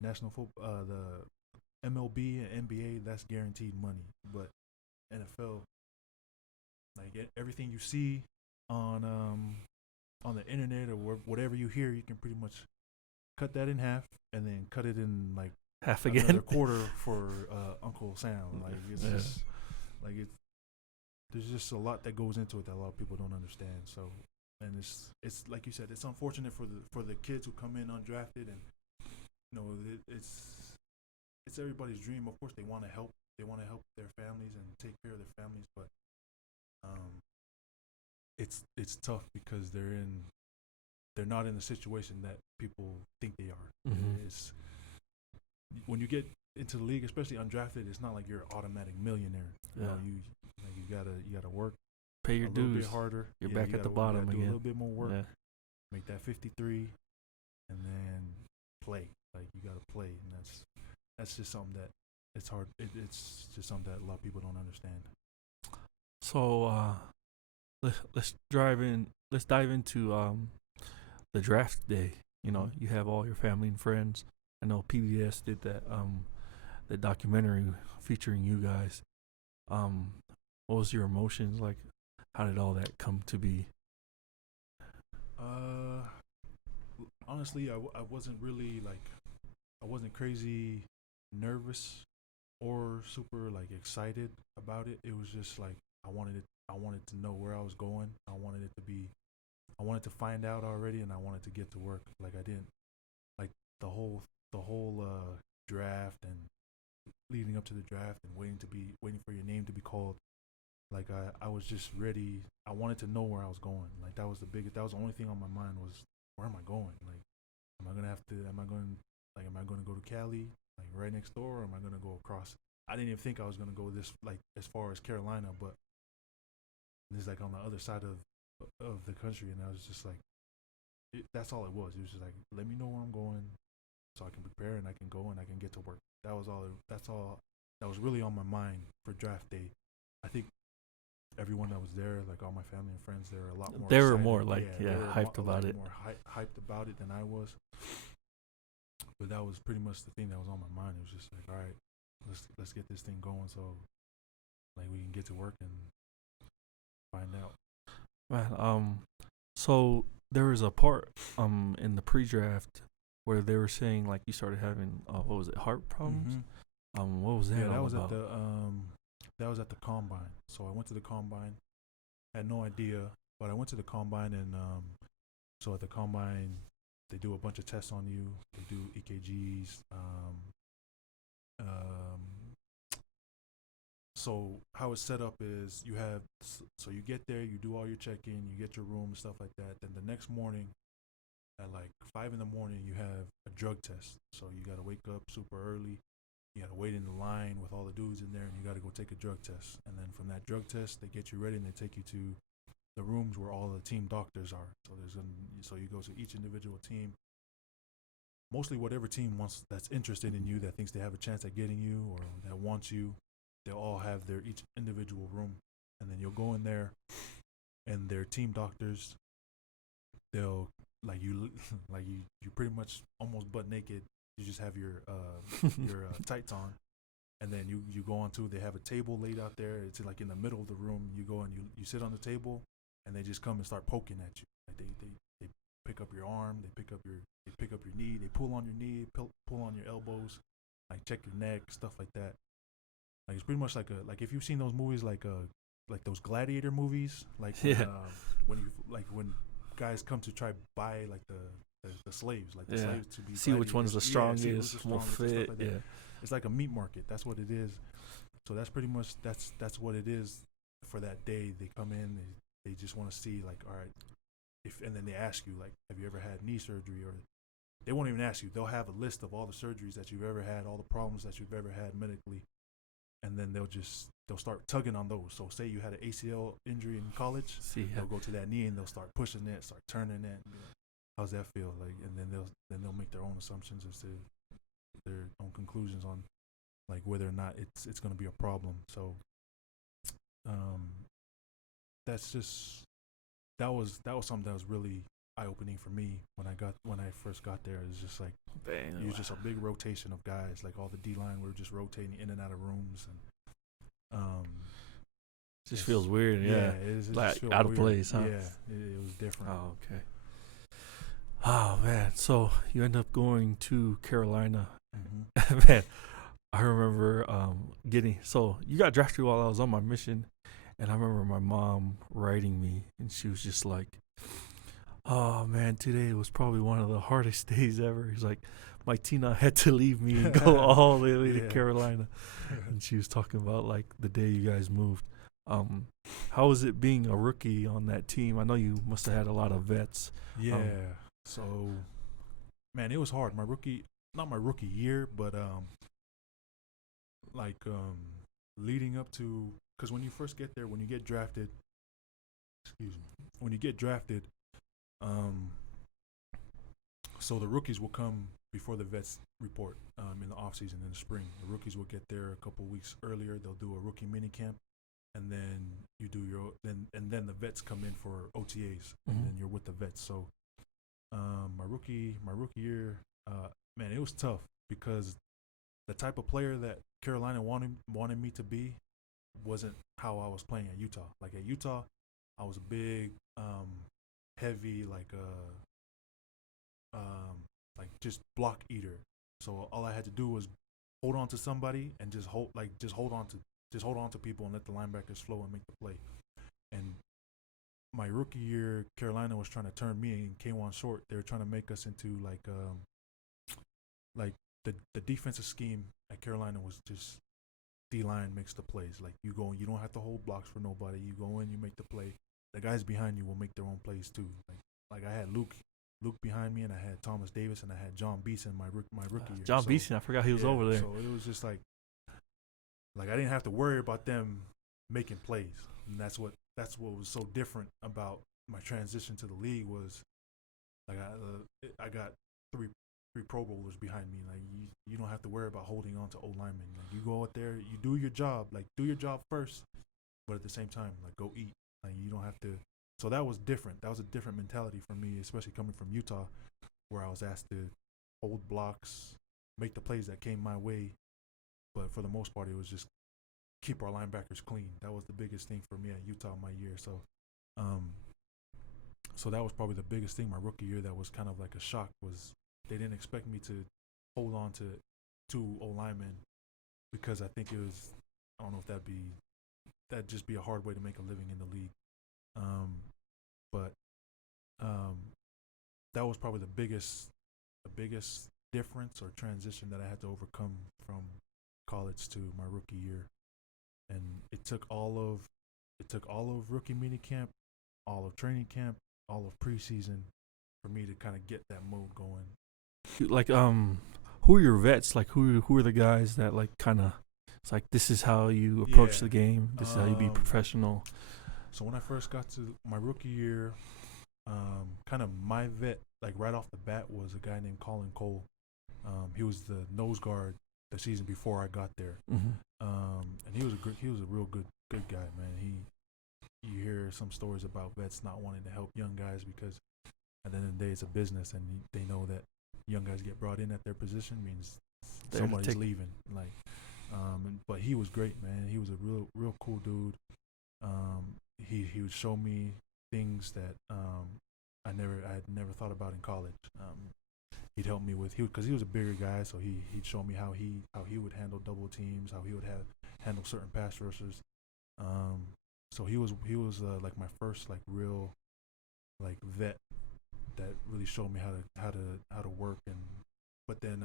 national football, the MLB and NBA, that's guaranteed money. But NFL, like everything you see on the internet or whatever you hear, you can pretty much cut that in half and then cut it in like half another again. quarter for Uncle Sam. Like it's Yeah. just like there's just a lot that goes into it that a lot of people don't understand. So, and it's like you said, it's unfortunate for the kids who come in undrafted, and it's everybody's dream. Of course, they want to help. They want to help their families and take care of their families, but it's tough because they're not in the situation that people think they are. Mhm. It's when you get into the league, especially undrafted, it's not like you're an automatic millionaire. Yeah. You gotta work Pay your a little dues. bit harder. You're Yeah, back you at the gotta- bottom you gotta do again. a little bit more work. Yeah. Make that 53, and then play. Like you gotta play, and that's just something that it's hard. It's just something that a lot of people don't understand. So let's dive into the draft day. You have all your family and friends. I know PBS did that the documentary featuring you guys. What was your emotions like? How did all that come to be? Honestly, I wasn't really I wasn't crazy nervous or super like excited about it. It was just like I wanted to know where I was going. I wanted to find out already, and I wanted to get to work. Like I didn't like the whole draft and leading up to the draft and waiting for your name to be called. Like I was just ready. I wanted to know where I was going. Like that was the only thing on my mind was, where am I going? Like am I going to go to Cali, like right next door, or am I going to go across? I didn't even think I was going to go this like as far as Carolina, but it's like on the other side of the country, and I was just like, that's all it was. It was just like, let me know where I'm going so I can prepare and I can go and I can get to work. That was all. That's all that was really on my mind for draft day. I think everyone that was there, like all my family and friends, they were a lot more. They were excited. more like they were hyped about it. More hyped about it than I was. But that was pretty much the thing that was on my mind. It was just like, all right, let's get this thing going so like we can get to work and find out. Man, so there was a part in the pre-draft where they were saying like you started having what was it, heart problems? Mm-hmm. What was that? Yeah, that all was about? that was at the combine. So I went to the combine. Had no idea, but I went to the combine, and so at the combine they do a bunch of tests on you. They do EKGs. So how it's set up is you get there, you do all your check-in, you get your room and stuff like that. Then the next morning at like 5 a.m, you have a drug test. So you got to wake up super early, You got to wait in the line with all the dudes in there, and you got to go take a drug test. And then from that drug test, they get you ready, and they take you to the rooms where all the team doctors are. So you go to each individual team. Mostly whatever team wants that's interested in you, that thinks they have a chance at getting you or that wants you, they'll all have their each individual room. And then you'll go in there, and their team doctors, they'll you pretty much almost butt naked. You just have your tights on, and then you go on to, they have a table laid out there. It's like in the middle of the room. You go and you sit on the table, and they just come and start poking at you. Like they pick up your arm, they pick up your knee, they pull on your knee, pull on your elbows, like check your neck, stuff like that. Like it's pretty much like if you've seen those movies like those gladiator movies, when guys come to try buy like the slaves, like the slaves to be see which one's the strongest, more fit. Like it's like a meat market. That's what it is. So that's pretty much that's what it is for that day. They come in, they just want to see like, all right, and then they ask you like, have you ever had knee surgery? Or they won't even ask you. They'll have a list of all the surgeries that you've ever had, all the problems that you've ever had medically, and then they'll start tugging on those. So say you had an ACL injury in college, they'll go to that knee and they'll start pushing it, start turning it. How's that feel? Like, and then they'll make their own assumptions as to their own conclusions on like whether or not it's going to be a problem. So that was something that was really eye-opening for me when I first got there. It was just like it was just a big rotation of guys. Like all the D-line were just rotating in and out of rooms, and just feels weird. Yeah, it's like out of place, huh? Yeah, it was different. Oh, okay. Oh man, so you end up going to Carolina. Mm-hmm. Man, I remember so you got drafted while I was on my mission, and I remember my mom writing me, and she was just like, "Oh man, today was probably one of the hardest days ever." He's like, "My Tina had to leave me and go all the way to Carolina," and she was talking about like the day you guys moved. How was it being a rookie on that team? I know you must have had a lot of vets. Yeah. So, man, it was hard. Not my rookie year, but leading up to, because when you first get there, when you get drafted, so the rookies will come before the vets report in the off season in the spring. The rookies will get there a couple weeks earlier. They'll do a rookie mini camp, and then you do and then the vets come in for OTAs, and then you're with the vets. So. My rookie year, man, it was tough because the type of player that Carolina wanted me to be wasn't how I was playing at Utah. Like at Utah, I was a big, heavy, like just block eater. So all I had to do was hold on to somebody and just hold on to people and let the linebackers flow and make the play. And my rookie year, Carolina was trying to turn me and K1 short. They were trying to make us into the defensive scheme at Carolina was just D-line makes the plays. Like you go and you don't have to hold blocks for nobody. You go in, you make the play. The guys behind you will make their own plays too. Like I had Luke behind me, and I had Thomas Davis, and I had John Beeson my rookie year. John Beeson, I forgot he was over there. So it was just like I didn't have to worry about them making plays, and that's what was so different about my transition to the league was like I got three Pro Bowlers behind me. Like you don't have to worry about holding on to old linemen. Like you go out there, you do your job. Like do your job first, but at the same time, like go eat. Like you don't have to. So that was different. That was a different mentality for me, especially coming from Utah, where I was asked to hold blocks, make the plays that came my way. But for the most part, it was just keep our linebackers clean. That was the biggest thing for me at Utah my year. So, so that was probably the biggest thing my rookie year. That was kind of like a shock. Was they didn't expect me to hold on to two O-linemen because I think it was, I don't know if that'd just be a hard way to make a living in the league. But that was probably the biggest difference or transition that I had to overcome from college to my rookie year. And it took all of rookie mini camp, all of training camp, all of preseason for me to kind of get that mode going. Like, who who are your vets? Like who are the guys that like kind of? It's like this is how you approach the game. This is how you be professional. So when I first got to my rookie year, kind of my vet, like right off the bat, was a guy named Colin Cole. He was the nose guard the season before I got there, and he was a real good guy, man. You hear some stories about vets not wanting to help young guys because at the end of the day it's a business, and they know that young guys get brought in at their position means somebody's leaving. Like, but he was great, man. He was a real cool dude. He would show me things that I had never thought about in college. He'd help me with because he was a bigger guy, so he'd show me how he would handle double teams, how he would handle certain pass rushers. So he was like my first like real like vet that really showed me how to work. And but then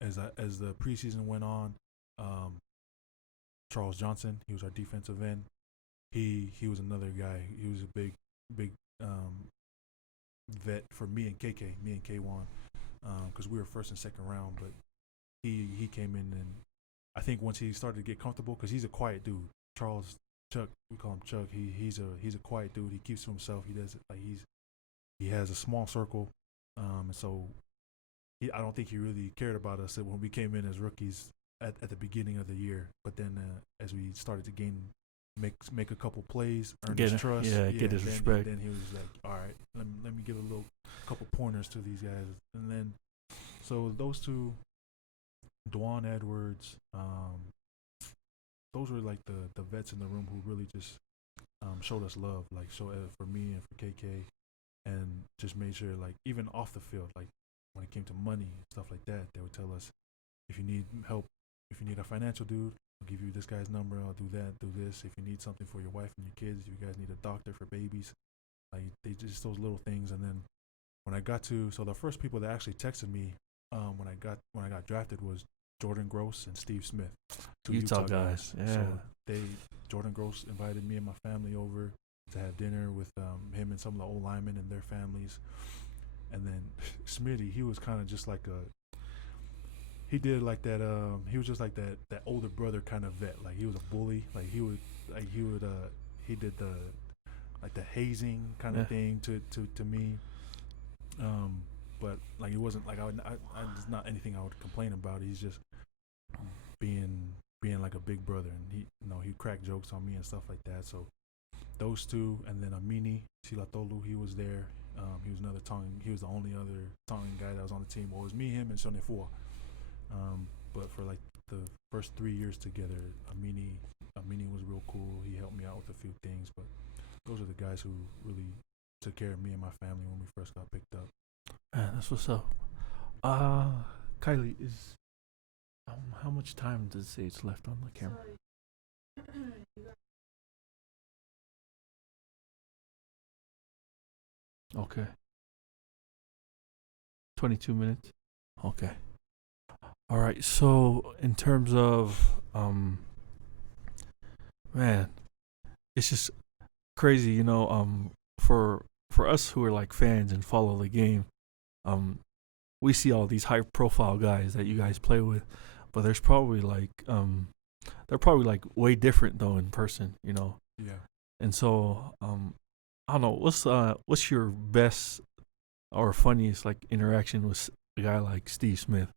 as the preseason went on, Charles Johnson, he was our defensive end. He was another guy. He was a big vet for me and K1, because we were first and second round. But he came in, and I think once he started to get comfortable, because he's a quiet dude. Chuck, we call him Chuck. He's a quiet dude. He keeps to himself. He does it like he has a small circle, and so I don't think he really cared about us when we came in as rookies at the beginning of the year. But then as we started to make a couple plays, earn his trust, get his respect. Then he was like, all right, let me give a couple pointers to these guys. And then so those two, Dwan Edwards, those were like the vets in the room who really just showed us love, like for me and for KK, and just made sure, like, even off the field, like when it came to money and stuff like that, they would tell us, if you need help, if you need a financial dude, I'll give you this guy's number, I'll do that, do this. If you need something for your wife and your kids, if you guys need a doctor for babies, like they just those little things. And then when I got to, so the first people that actually texted me when I got drafted was Jordan Gross and Steve Smith, two Utah guys. Yeah. So Jordan Gross invited me and my family over to have dinner with him and some of the old linemen and their families. And then Smitty, he was kind of just like he did like that. He was just like that older brother kind of vet. Like he was a bully. He did the hazing kind of thing to me. But like it wasn't like there's not anything I would complain about. He's just being like a big brother, and he'd crack jokes on me and stuff like that. So those two, and then Amini Silatolu, he was there. He was another Tongan. He was the only other Tongan guy that was on the team. Well, it was me, him, and Sonefua. But for like the first 3 years together, Amini was real cool. He helped me out with a few things. But those are the guys who really took care of me and my family when we first got picked up. Man, that's what's up. Kylie, is how much time does it say it's left on the camera? Okay. 22 minutes. Okay. All right. So in terms of man, it's just crazy, for us who are like fans and follow the game, we see all these high profile guys that you guys play with, but there's probably like they're probably like way different though in person, Yeah. And so I don't know, what's your best or funniest like interaction with a guy like Steve Smith,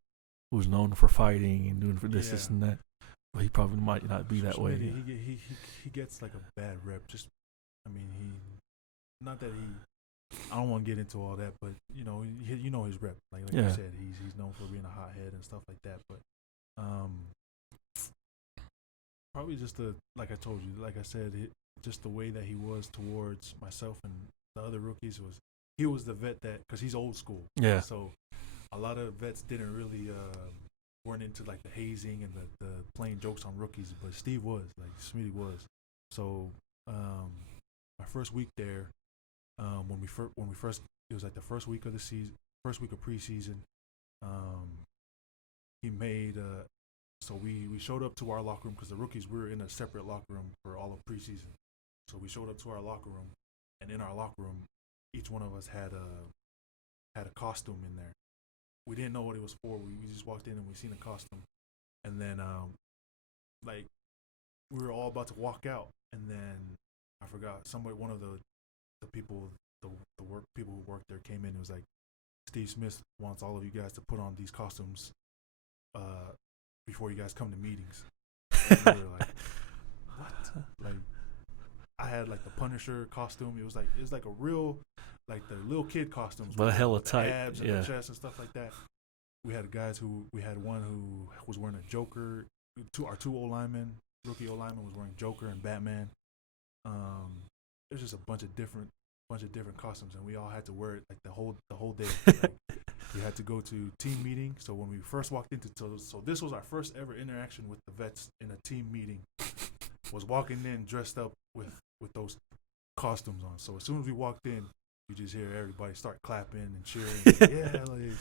who's known for fighting and doing for this and that, but he probably might not be that way. He gets like a bad rep. Not that I don't want to get into all that, but you know his rep. Like you said, he's known for being a hothead and stuff like that. But probably just like I told you, like I said, just the way that he was towards myself and the other rookies he was the vet that, because he's old school. Yeah. So a lot of vets didn't really weren't into like the hazing and the playing jokes on rookies, but Steve was, like Smitty was. So my first week there, when we first, it was like the first week of the season, first week of preseason. He made so we showed up to our locker room, because the rookies, we were in a separate locker room for all of preseason. So we showed up to our locker room, and in our locker room, each one of us had a costume in there. we didn't know what it was for. We just walked in and we seen a costume, and then like we were all about to walk out, and then I forgot one of the people, the work people who worked there came in and was like, Steve Smith wants all of you guys to put on these costumes before you guys come to meetings. And we were like, what? Like, I had like the Punisher costume. It was like a real, like the little kid costumes, but hella with tight, the abs and the chest and stuff like that. We had one who was wearing a Joker. Our two O linemen, rookie O lineman was wearing Joker and Batman. There's just a bunch of different costumes, and we all had to wear it like the whole day. Like, we had to go to team meeting. So when we first walked into, so this was our first ever interaction with the vets in a team meeting. Was walking in dressed up with those costumes on. So as soon as we walked in, you just hear everybody start clapping and cheering. Yeah, like,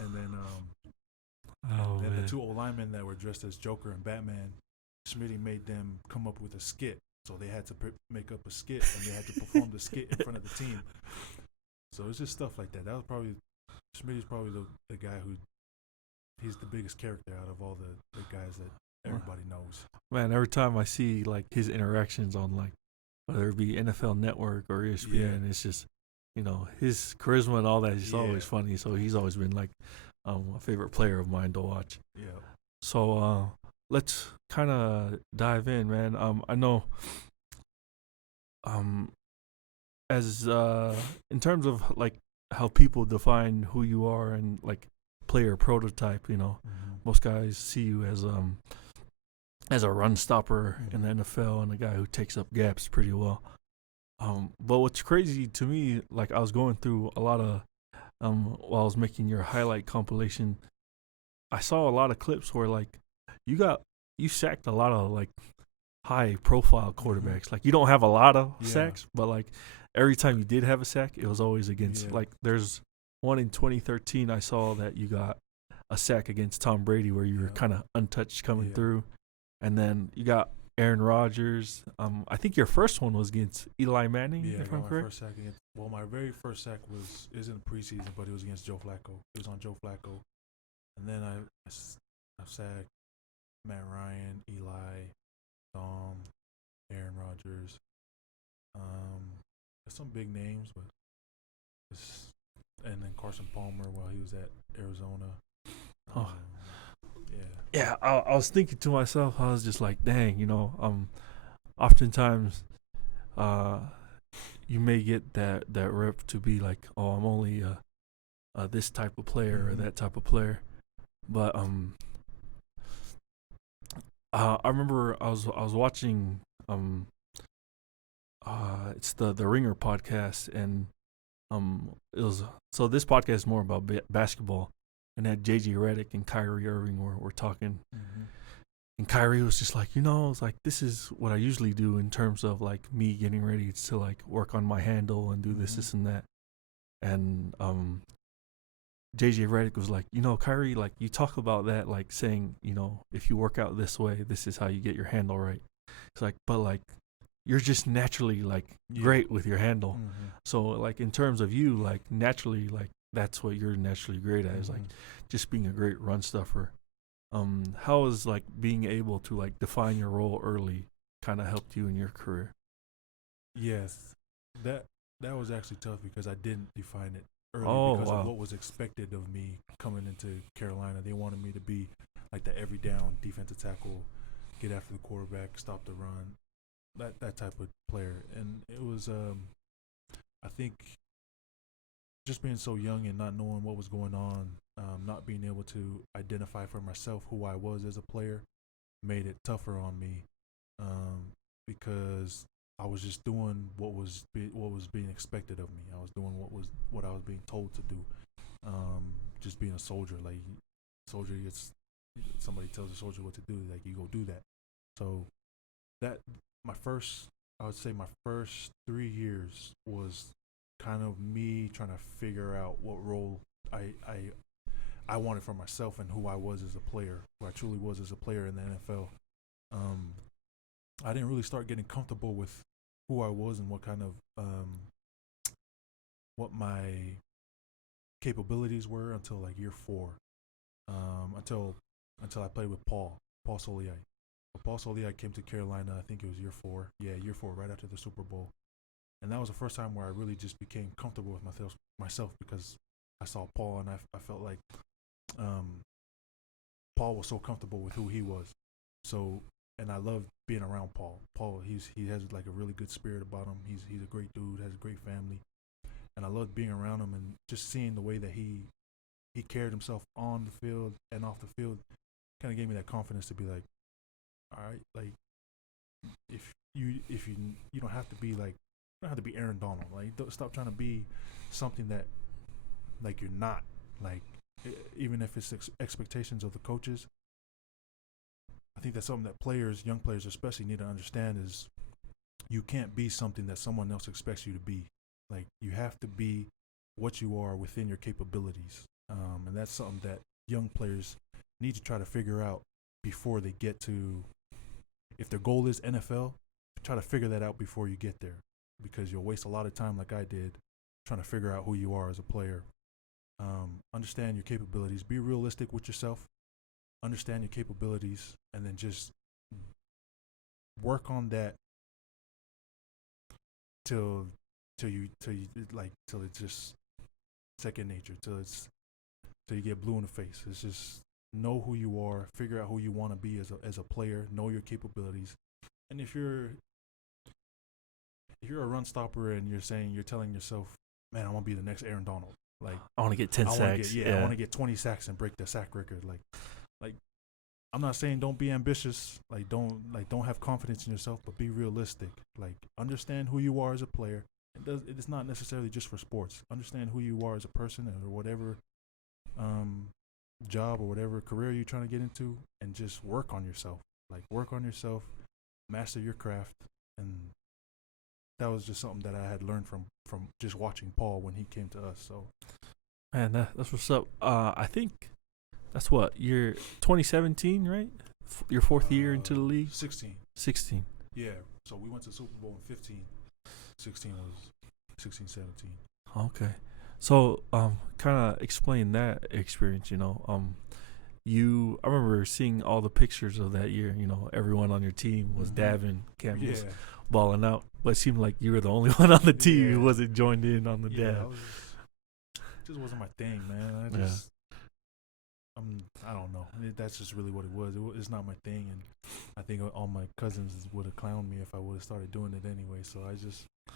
and then the two old linemen that were dressed as Joker and Batman, Smitty made them come up with a skit. So they had to make up a skit, and they had to perform the skit in front of the team. So it's just stuff like that. That was probably Smitty's probably the guy he's the biggest character out of all the guys that everybody knows. Man, every time I see like his interactions on like whether it be NFL Network or ESPN, it's just, you know, his charisma and all that is just always funny. So he's always been like a favorite player of mine to watch. Yeah. So let's kind of dive in, man. I know as in terms of like how people define who you are and like player prototype, you know, most guys see you as a run stopper in the NFL and a guy who takes up gaps pretty well. But what's crazy to me, like I was going through a lot of while I was making your highlight compilation, I saw a lot of clips where like you sacked a lot of like high profile quarterbacks. Like you don't have a lot of sacks, but like every time you did have a sack, it was always against like there's one in 2013 I saw that you got a sack against Tom Brady where you were kind of untouched coming through. And then you got Aaron Rodgers. I think your first one was against Eli Manning, if I'm correct. My very first sack isn't preseason, but it was against Joe Flacco. It was on Joe Flacco. And then I sacked Matt Ryan, Eli, Tom, Aaron Rodgers. There's some big names, but and then Carson Palmer while he was at Arizona. Yeah, I was thinking to myself, I was just like, dang, you know, oftentimes you may get that rep to be like, oh, I'm only this type of player or that type of player. But I remember I was watching it's the Ringer podcast, and it was, so this podcast is more about basketball. And that J.J. Redick and Kyrie Irving were talking. And Kyrie was just like, you know, it's like, this is what I usually do in terms of like me getting ready to like work on my handle and do this and that. And J.J. Redick was like, you know, Kyrie, like you talk about that, like saying, you know, if you work out this way, this is how you get your handle right. It's like, but like, you're just naturally like great with your handle. So like in terms of you, like naturally, like, that's what you're naturally great at, is like just being a great run stuffer. How is like being able to like define your role early kind of helped you in your career? Yes, that was actually tough because I didn't define it early because of what was expected of me coming into Carolina. They wanted me to be like the every down defensive tackle, get after the quarterback, stop the run, that type of player. And it was, I think, just being so young and not knowing what was going on, not being able to identify for myself who I was as a player, made it tougher on me, because I was just doing what was being expected of me. I was doing what I was being told to do. Just being a soldier, like soldier gets, somebody tells a soldier what to do, like you go do that. So that I would say my first 3 years was kind of me trying to figure out what role I wanted for myself and who I was as a player, who I truly was as a player in the NFL. I didn't really start getting comfortable with who I was and what kind of what my capabilities were until like year 4. Until I played with Paul Soliai. Paul Soliai came to Carolina. I think it was year 4. Yeah, year 4, right after the Super Bowl. And that was the first time where I really just became comfortable with myself because I saw Paul, and I felt like Paul was so comfortable with who he was. So, and I love being around Paul. Paul, he has like a really good spirit about him. He's a great dude, has a great family, and I loved being around him and just seeing the way that he carried himself on the field and off the field. Kind of gave me that confidence to be like, all right, like if you don't have to be like, you don't have to be Aaron Donald. Like, don't stop trying to be something that like you're not. Like, even if it's expectations of the coaches, I think that's something that young players especially, need to understand is you can't be something that someone else expects you to be. Like, you have to be what you are within your capabilities. And that's something that young players need to try to figure out before they get to, if their goal is NFL, try to figure that out before you get there, because you'll waste a lot of time like I did trying to figure out who you are as a player. Understand your capabilities, be realistic with yourself, understand your capabilities, and then just work on that till it's just second nature, till you get blue in the face. It's just know who you are, figure out who you want to be as a player, know your capabilities. And if you're a run stopper and you're telling yourself, man, I want to be the next Aaron Donald. Like, I want to get 10 sacks. I want to get 20 sacks and break the sack record. Like I'm not saying don't be ambitious. Like don't have confidence in yourself, but be realistic. Like, understand who you are as a player. It's not necessarily just for sports. Understand who you are as a person, or whatever job or whatever career you're trying to get into, and just work on yourself. Like, work on yourself, master your craft. And that was just something that I had learned from just watching Paul when he came to us. So, man, that's what's up. I think that's what, year 2017, right? Your fourth year into the league? 16. Yeah. So we went to the Super Bowl in 15. 16 was 16, 17. Okay. So, kind of explain that experience, I remember seeing all the pictures of that year. Everyone on your team was dabbing, Cam was balling out, but it seemed like you were the only one on the team who wasn't joined in on the dab. Just wasn't my thing, man. I don't know. That's just really what it was. It's not my thing, and I think all my cousins would have clowned me if I would have started doing it anyway. So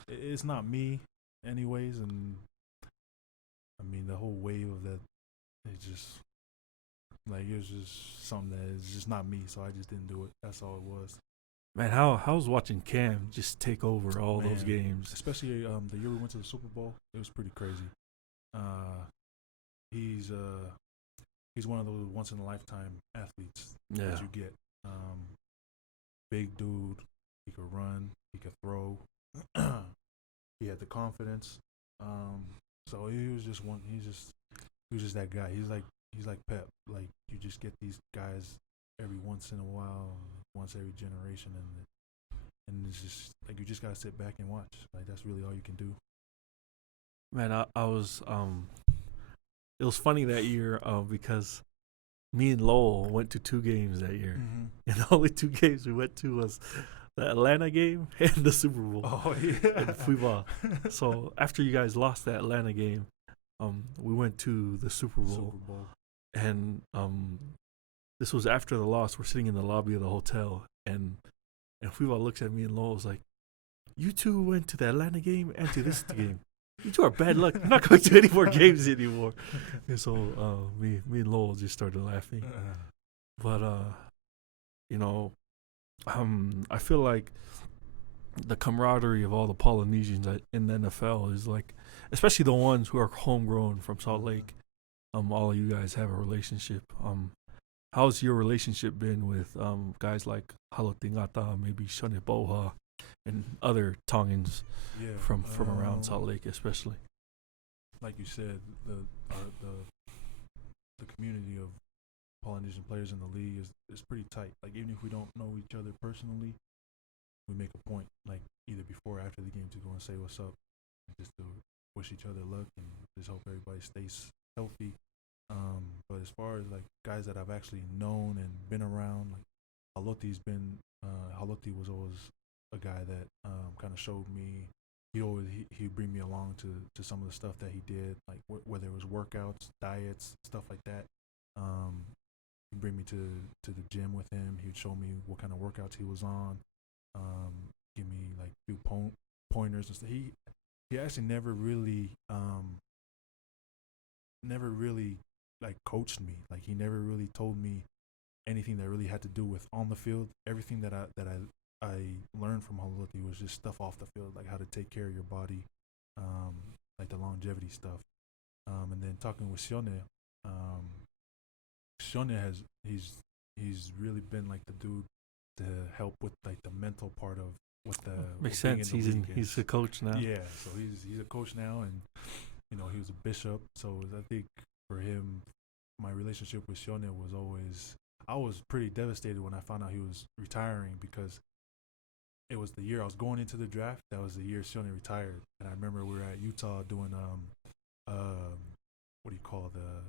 it's not me, anyways. And I mean, the whole wave of that, it was just something that is just not me. So I just didn't do it. That's all it was. Man, how's watching Cam just take over all those games? Especially the year we went to the Super Bowl, it was pretty crazy. He's one of those once in a lifetime athletes that you get. Big dude, he could run, he could throw, he had the confidence. So he was just that guy. He's like Pep. Like, you just get these guys every once in a while, once every generation, and it's just like, you just gotta sit back and watch. Like, that's really all you can do. Man, I was it was funny that year because me and Lowell went to 2 games that year, and the only 2 games we went to was the Atlanta game and the Super Bowl. Oh yeah, in football. So after you guys lost that Atlanta game, we went to the Super Bowl. And this was after the loss. We're sitting in the lobby of the hotel, and Fuiva looks at me and Lowell was like, "You two went to the Atlanta game and to this game. You two are bad luck. You're not going to any more games anymore." And so me and Lowell just started laughing. But I feel like the camaraderie of all the Polynesians in the NFL is like, especially the ones who are homegrown from Salt Lake. All of you guys have a relationship. How's your relationship been with guys like Halotingata, maybe Shone Boha, and other Tongans from around Salt Lake, especially? Like you said, the community of Polynesian players in the league is pretty tight. Like, even if we don't know each other personally, we make a point, like, either before or after the game, to go and say what's up, and just to wish each other luck and Just hope everybody stays healthy. But as far as like guys that I've actually known and been around, like Haloti was always a guy that kind of showed me. He'd bring me along to some of the stuff that he did, like whether it was workouts, diets, stuff like that. He'd bring me to the gym with him. He'd show me what kind of workouts he was on. Give me like a few pointers and stuff. He actually never really like coached me. Like he never really told me anything that really had to do with on the field. Everything that I learned from Haloti was just stuff off the field, like how to take care of your body, like the longevity stuff. And then talking with Sione, he's really been like the dude to help with like the mental part of what the makes sense. He's a coach now. Yeah, so he's a coach now, and he was a bishop. So I think for him, my relationship with Sione was always. I was pretty devastated when I found out he was retiring because it was the year I was going into the draft. That was the year Sione retired, and I remember we were at Utah doing what do you call the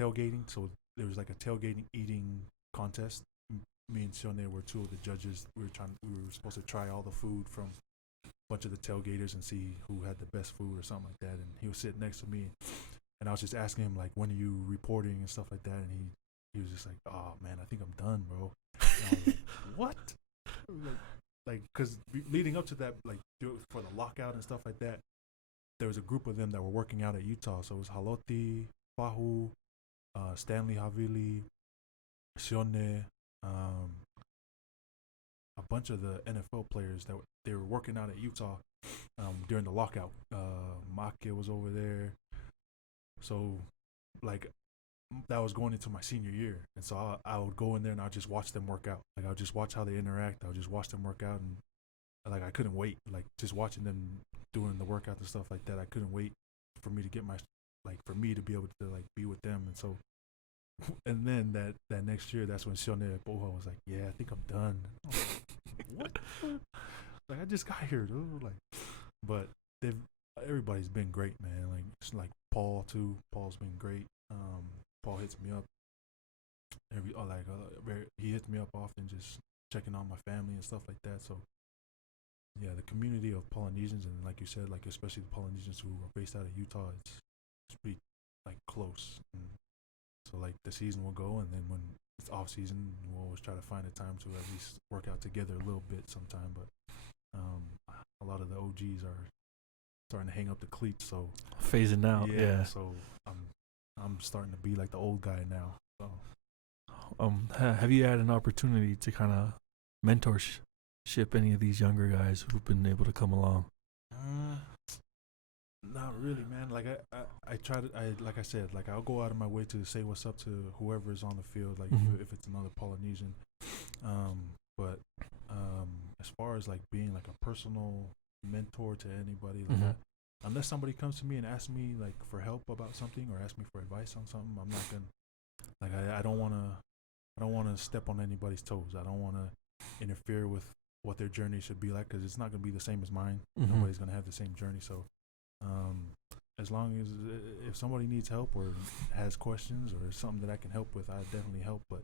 tailgating? So there was like a tailgating eating contest. Me and Sione were two of the judges. We were supposed to try all the food from a bunch of the tailgaters and see who had the best food or something like that. And he was sitting next to me, and I was just asking him like, when are you reporting and stuff like that, and he was just like, oh man, I think I'm done, bro. And I was like, what? Like, cause leading up to that, like for the lockout and stuff like that, there was a group of them that were working out at Utah. So it was Haloti, Fahu, Stanley Havili, Sione, a bunch of the NFL players that they were working out at Utah during the lockout. Make was over there. So, like, that was going into my senior year, and so I would go in there and I'd just watch them work out. Like, I would just watch how they interact. I would just watch them work out, and like I couldn't wait. Like, just watching them doing the workouts and stuff like that, I couldn't wait for me to get for me to be able to like be with them. And so, and then that next year, that's when Sione Boha was like, "Yeah, I think I'm done." I was like, what? Like, I just got here, dude. Like, but everybody's been great, man. Like, it's like Paul too. Paul's been great. Paul hits me up he hits me up often, just checking on my family and stuff like that. So yeah, the community of Polynesians, and like you said, like especially the Polynesians who are based out of Utah, it's pretty like close. And so like the season will go, and then when it's off season, we'll always try to find a time to at least work out together a little bit sometime. But a lot of the OGs are starting to hang up the cleats, so phasing out. Yeah. So I'm starting to be like the old guy now. So, have you had an opportunity to kind of mentorship any of these younger guys who've been able to come along? Not really, man. Like I try to. Like I said, like I'll go out of my way to say what's up to whoever's on the field. Like if it's another Polynesian, but as far as like being like a personal mentor to anybody, like that. Unless somebody comes to me and asks me like for help about something or asks me for advice on something, I'm not gonna like I don't wanna step on anybody's toes. I don't wanna interfere with what their journey should be like, because it's not gonna be the same as mine. Nobody's gonna have the same journey. So as long as if somebody needs help or has questions or something that I can help with, I definitely help. But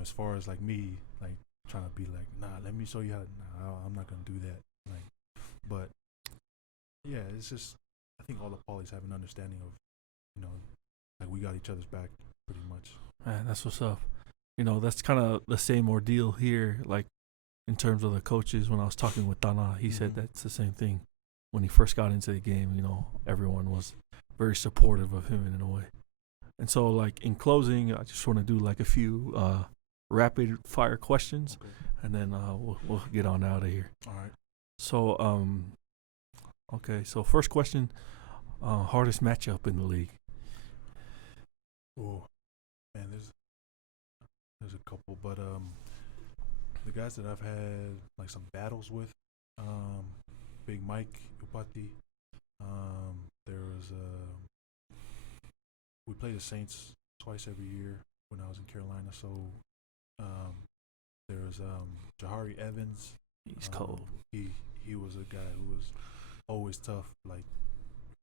as far as like me like trying to be like, nah, let me show you how to, I'm not gonna do that. Like, but yeah, it's just I think all the polys have an understanding of, like we got each other's back pretty much. Man, that's what's up. That's kind of the same ordeal here. Like in terms of the coaches, when I was talking with Dana, he said that's the same thing. When he first got into the game, everyone was very supportive of him in a way. And so, like in closing, I just want to do like a few rapid fire questions, and then we'll get on out of here. All right. So okay, so first question, hardest matchup in the league? Oh, man, there's a couple, but the guys that I've had like some battles with, Big Mike Upati, there was we play the Saints twice every year when I was in Carolina, so there was Jahari Evans. He's cold. He was a guy who was always tough. Like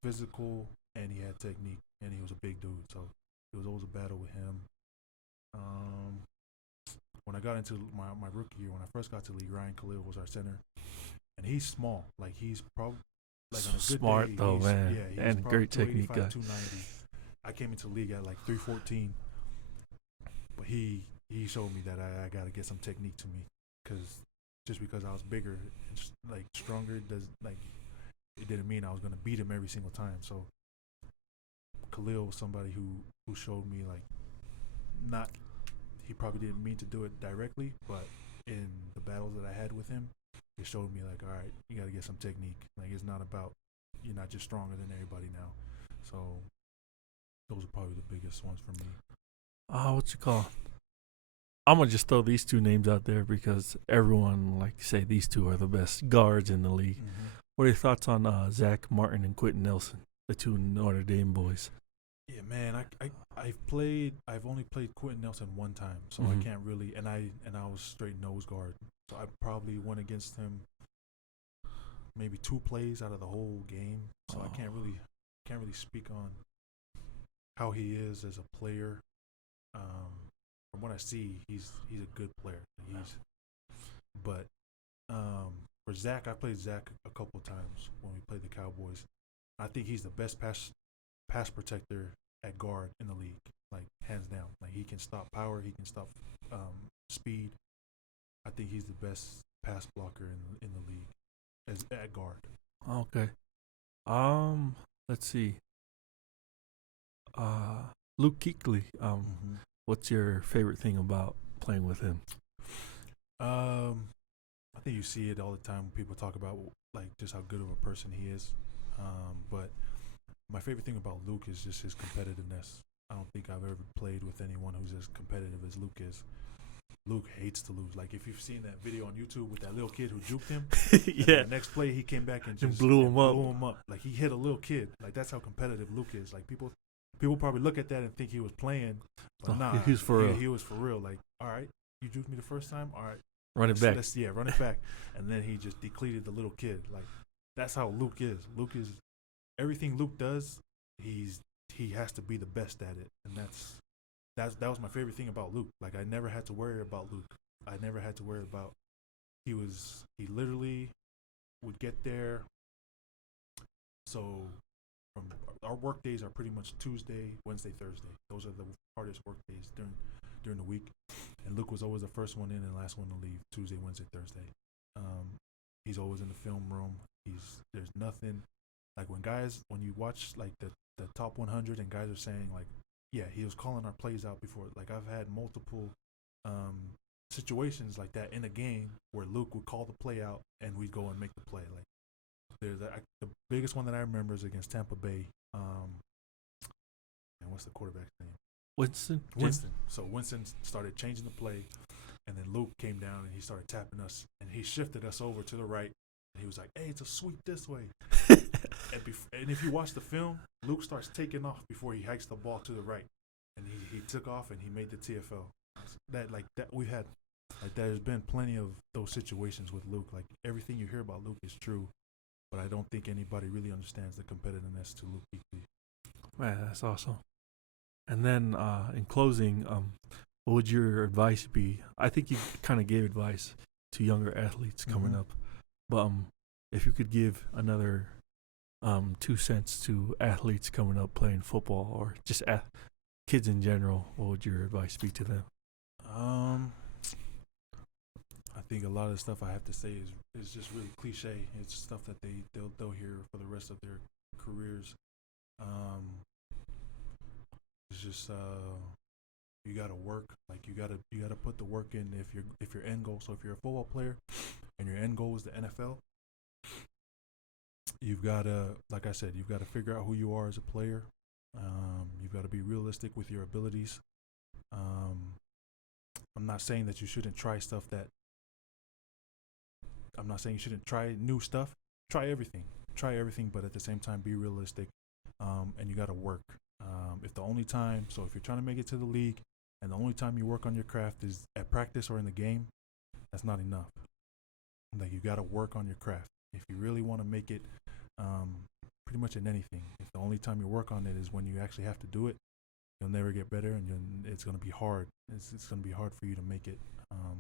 physical and he had technique, and he was a big dude. So it was always a battle with him. When I got into my rookie year, when I first got to league, Ryan Khalil was our center, and he's small. Like he's probably like on a good smart day, though, man, he's and great technique guy. 290. I came into the league at like 314, but he showed me that I got to get some technique to me, because just because I was bigger and like stronger it didn't mean I was gonna beat him every single time. So Khalil was somebody who showed me, like, not, he probably didn't mean to do it directly, but in the battles that I had with him, it showed me, like, all right, you got to get some technique. Like, it's not about, you're not just stronger than everybody now. So those are probably the biggest ones for me. What you call? I'm gonna just throw these two names out there because everyone say these two are the best guards in the league. Mm-hmm. What are your thoughts on Zach Martin and Quentin Nelson, the two Notre Dame boys? Yeah, man, I've only played Quentin Nelson one time, so I can't really, and I was straight nose guard, so I probably went against him maybe 2 plays out of the whole game, so I can't really speak on how he is as a player. From what I see, he's a good player. But for Zach, I played Zach a couple times when we played the Cowboys. I think he's the best pass protector at guard in the league, like hands down. Like he can stop power, he can stop speed. I think he's the best pass blocker in the league as at guard. Okay. Let's see. Luke Kuechly. What's your favorite thing about playing with him? I think you see it all the time when people talk about like just how good of a person he is. But my favorite thing about Luke is just his competitiveness. I don't think I've ever played with anyone who's as competitive as Luke is. Luke hates to lose. Like if you've seen that video on YouTube with that little kid who juked him, yeah. The next play he came back and just blew him up. Like he hit a little kid. Like that's how competitive Luke is. Like people probably look at that and think he was playing, but nah, he was for real. He was for real. Like, all right, you juked me the first time. All right, run it back. Run it back. And then he just depleted the little kid. Like that's how Luke is. Luke is everything Luke does. He has to be the best at it, and that was my favorite thing about Luke. Like I never had to worry about Luke. I never had to worry about. He literally would get there. So from our work days are pretty much Tuesday, Wednesday, Thursday. Those are the hardest work days during the week. And Luke was always the first one in and last one to leave. Tuesday, Wednesday, Thursday. He's always in the film room. There's nothing like when you watch like the top 100 and guys are saying like, yeah, he was calling our plays out before. Like I've had multiple situations like that in a game where Luke would call the play out and we'd go and make the play. Like the biggest one that I remember is against Tampa Bay. And what's the quarterback's name? Winston. So Winston started changing the play, and then Luke came down and he started tapping us, and he shifted us over to the right. And he was like, "Hey, it's a sweep this way." and if you watch the film, Luke starts taking off before he hikes the ball to the right, and he took off and he made the TFL. That we've had, like there's been plenty of those situations with Luke. Like everything you hear about Luke is true, but I don't think anybody really understands the competitiveness to Luke Kuechly. Man, that's awesome. And then in closing, what would your advice be? I think you kind of gave advice to younger athletes coming up, but if you could give another 2 cents to athletes coming up playing football or just kids in general, what would your advice be to them? I think a lot of the stuff I have to say is just really cliche. It's stuff that they'll hear for the rest of their careers. It's just you gotta work. Like you gotta put the work in. If your end goal, so if you're a football player and your end goal is the NFL, you've gotta, like I said, you've got to figure out who you are as a player. You've got to be realistic with your abilities. I'm not saying that you shouldn't try stuff I'm not saying you shouldn't try new stuff. Try everything, but at the same time, be realistic. And you got to work. If you're trying to make it to the league and the only time you work on your craft is at practice or in the game, that's not enough. Like you got to work on your craft. If you really want to make it pretty much in anything. If the only time you work on it is when you actually have to do it, you'll never get better, and it's going to be hard. It's going to be hard for you to make it.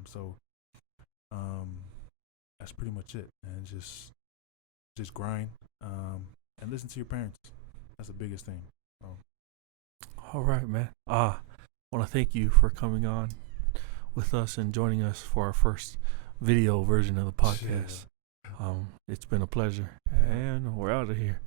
So that's pretty much it, and just grind and listen to your parents. That's the biggest thing. So. All right, man. I want to thank you for coming on with us and joining us for our first video version of the podcast. It's been a pleasure, and we're out of here.